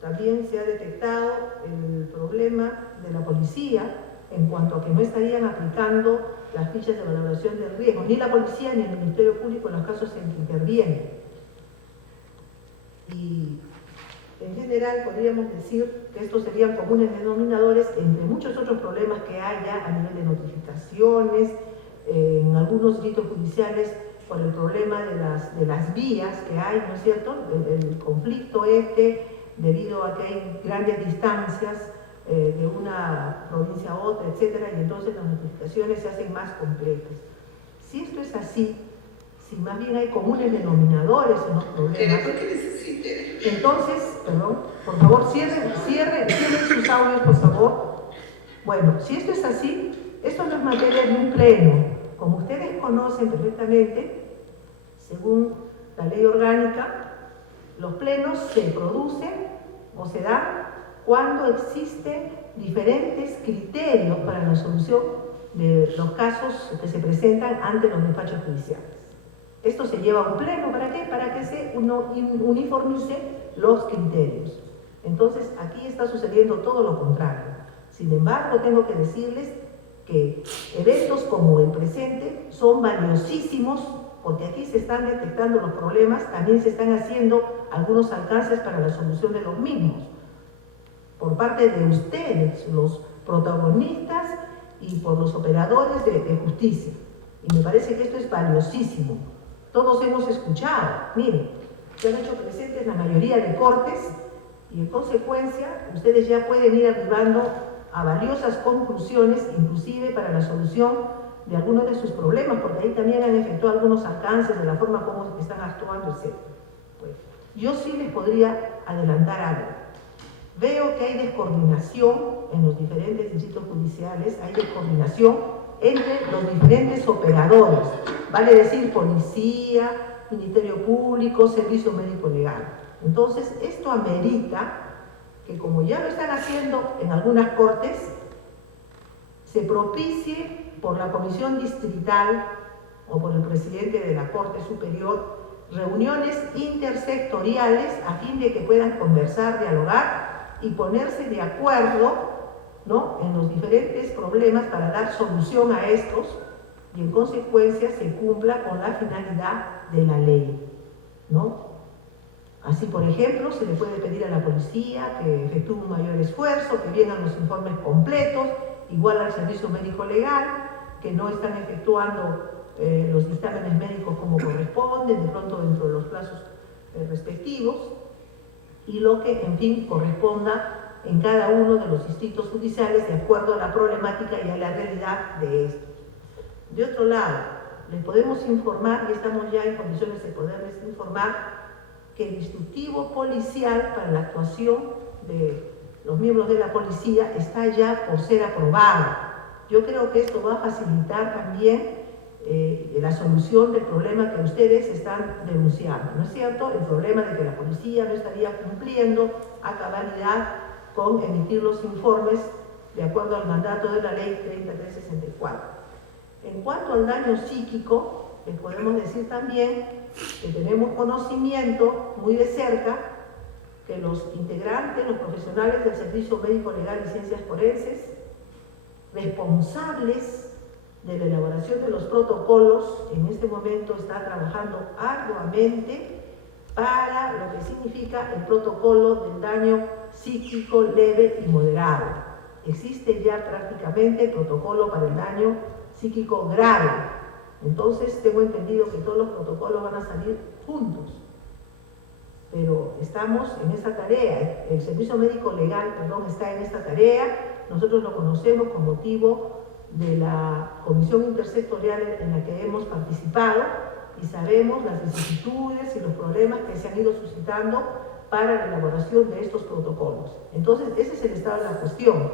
también se ha detectado el problema de la policía en cuanto a que no estarían aplicando las fichas de valoración del riesgo, ni la policía ni el Ministerio Público en los casos en que intervienen. Y en general podríamos decir que estos serían comunes denominadores entre muchos otros problemas que hay ya a nivel de notificaciones, en algunos delitos judiciales por el problema de las vías que hay, ¿no es cierto? El conflicto debido a que hay grandes distancias de una provincia a otra, etcétera, y entonces las notificaciones se hacen más complejas. Si esto es así, si más bien hay comunes denominadores en los problemas, entonces, perdón, por favor, cierren sus audios, por favor. Bueno, si esto es así, esto no es materia de un pleno. Como ustedes conocen perfectamente, según la ley orgánica, los plenos se producen o se dan cuando existen diferentes criterios para la solución de los casos que se presentan ante los despachos judiciales. Esto se lleva a un pleno, ¿para qué? Para que se uniformice los criterios. Entonces, aquí está sucediendo todo lo contrario. Sin embargo, tengo que decirles que eventos como el presente son valiosísimos porque aquí se están detectando los problemas, también se están haciendo algunos alcances para la solución de los mismos por parte de ustedes, los protagonistas y por los operadores de justicia. Y me parece que esto es valiosísimo. Todos hemos escuchado, miren, se han hecho presentes la mayoría de cortes y en consecuencia ustedes ya pueden ir arribando a valiosas conclusiones, inclusive para la solución de algunos de sus problemas, porque ahí también han efectuado algunos alcances de la forma como están actuando, etc. Pues, yo sí les podría adelantar algo. Veo que hay descoordinación en los diferentes distritos judiciales, hay descoordinación entre los diferentes operadores, vale decir policía, Ministerio Público, Servicio Médico Legal. Entonces, esto amerita que como ya lo están haciendo en algunas cortes, se propicie por la comisión distrital o por el presidente de la Corte Superior reuniones intersectoriales a fin de que puedan conversar, dialogar y ponerse de acuerdo, ¿no?, en los diferentes problemas para dar solución a estos y en consecuencia se cumpla con la finalidad de la ley, ¿no? Así, por ejemplo, se le puede pedir a la policía que efectúe un mayor esfuerzo, que vengan los informes completos, igual al servicio médico legal, que no están efectuando los dictámenes médicos como corresponden, de pronto dentro de los plazos respectivos, y lo que, en fin, corresponda en cada uno de los distritos judiciales de acuerdo a la problemática y a la realidad de estos. De otro lado, les podemos informar, y estamos ya en condiciones de poderles informar, que el instructivo policial para la actuación de los miembros de la policía está ya por ser aprobado. Yo creo que esto va a facilitar también la solución del problema que ustedes están denunciando, ¿no es cierto? El problema de que la policía no estaría cumpliendo a cabalidad con emitir los informes de acuerdo al mandato de la ley 3364. En cuanto al daño psíquico, les podemos decir también que tenemos conocimiento muy de cerca que los integrantes, los profesionales del Servicio Médico Legal y Ciencias Forenses, responsables de la elaboración de los protocolos, en este momento están trabajando arduamente para lo que significa el protocolo del daño psíquico leve y moderado. Existe ya prácticamente el protocolo para el daño psíquico grave. Entonces tengo entendido que todos los protocolos van a salir juntos. Pero estamos en esa tarea, el Servicio Médico Legal, está en esta tarea. Nosotros lo conocemos con motivo de la comisión intersectorial en la que hemos participado y sabemos las vicisitudes y los problemas que se han ido suscitando para la elaboración de estos protocolos. Entonces, ese es el estado de la cuestión.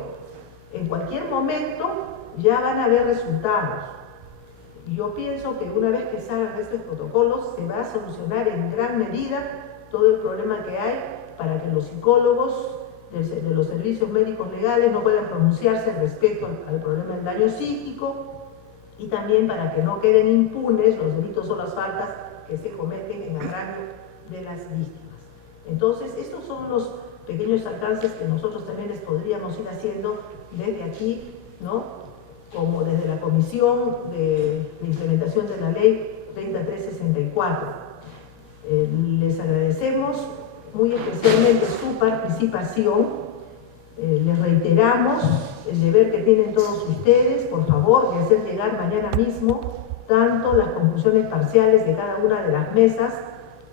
En cualquier momento ya van a haber resultados. Y yo pienso que una vez que salgan estos protocolos se va a solucionar en gran medida todo el problema que hay para que los psicólogos de los servicios médicos legales no puedan pronunciarse respecto al problema del daño psíquico, y también para que no queden impunes los delitos o las faltas que se cometen en agravio de las víctimas. Entonces, estos son los pequeños alcances que nosotros también les podríamos ir haciendo desde aquí, ¿no? Como desde la Comisión de Implementación de la Ley 3364. Les agradecemos muy especialmente su participación. Les reiteramos el deber que tienen todos ustedes, por favor, de hacer llegar mañana mismo tanto las conclusiones parciales de cada una de las mesas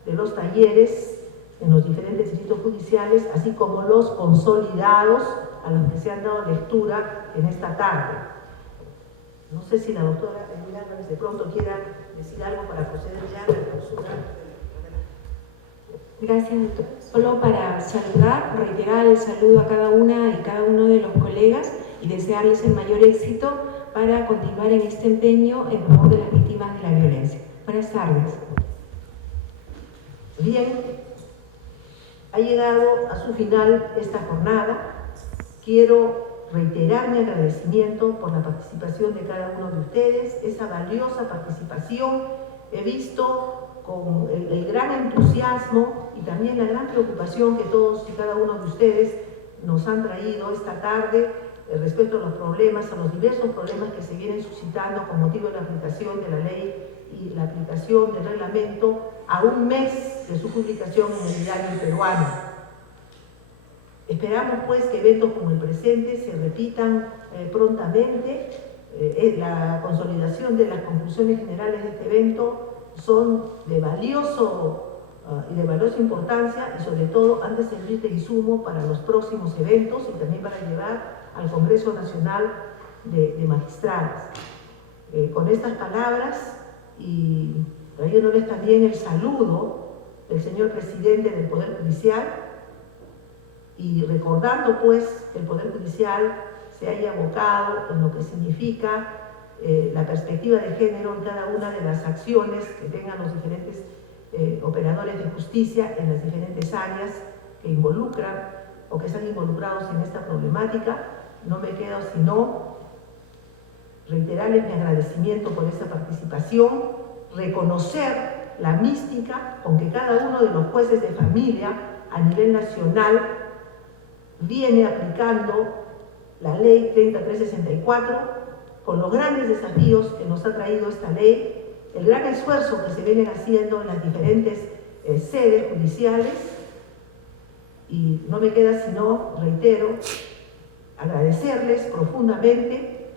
de los talleres en los diferentes distritos judiciales, así como los consolidados a los que se han dado lectura en esta tarde. No sé si la doctora Emilio Álvarez de pronto quiera decir algo para proceder ya a la clausura. Gracias, doctor. Solo para saludar, reiterar el saludo a cada una y cada uno de los colegas y desearles el mayor éxito para continuar en este empeño en favor de las víctimas de la violencia. Buenas tardes. Bien, ha llegado a su final esta jornada. Quiero reiterar mi agradecimiento por la participación de cada uno de ustedes, esa valiosa participación. He visto con el gran entusiasmo y también la gran preocupación que todos y cada uno de ustedes nos han traído esta tarde respecto a los problemas, a los diversos problemas que se vienen suscitando con motivo de la aplicación de la ley y la aplicación del reglamento a un mes de su publicación en el diario peruano. Esperamos pues que eventos como el presente se repitan prontamente. La consolidación de las conclusiones generales de este evento son de valiosa importancia y sobre todo han de servir de insumo para los próximos eventos y también para llevar al Congreso Nacional de Magistrados. Con estas palabras y trayéndoles también el saludo del señor presidente del Poder Judicial y recordando pues que el Poder Judicial se haya abocado en lo que significa la perspectiva de género en cada una de las acciones que tengan los diferentes operadores de justicia en las diferentes áreas que involucran o que están involucrados en esta problemática. No me queda sino reiterarles mi agradecimiento por esta participación, reconocer la mística con que cada uno de los jueces de familia a nivel nacional viene aplicando la ley 3364, con los grandes desafíos que nos ha traído esta ley, el gran esfuerzo que se vienen haciendo en las diferentes sedes judiciales, y no me queda sino, reitero, agradecerles profundamente.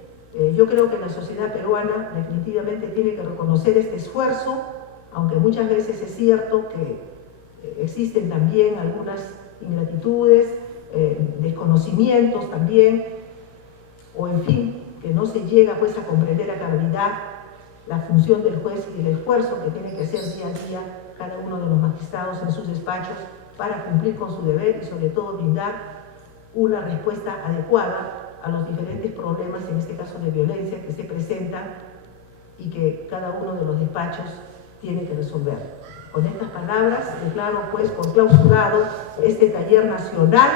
Yo creo que la sociedad peruana definitivamente tiene que reconocer este esfuerzo, aunque muchas veces es cierto que existen también algunas ingratitudes, desconocimientos también, o en fin, que no se llega pues a comprender a cabalidad la función del juez y el esfuerzo que tiene que hacer día a día cada uno de los magistrados en sus despachos para cumplir con su deber y sobre todo brindar una respuesta adecuada a los diferentes problemas, en este caso de violencia, que se presentan y que cada uno de los despachos tiene que resolver. Con estas palabras declaro pues por clausurado este taller nacional,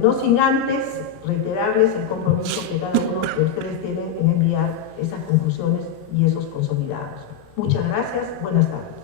no sin antes reiterarles el compromiso que cada uno de ustedes tienen en enviar esas conclusiones y esos consolidados. Muchas gracias, buenas tardes.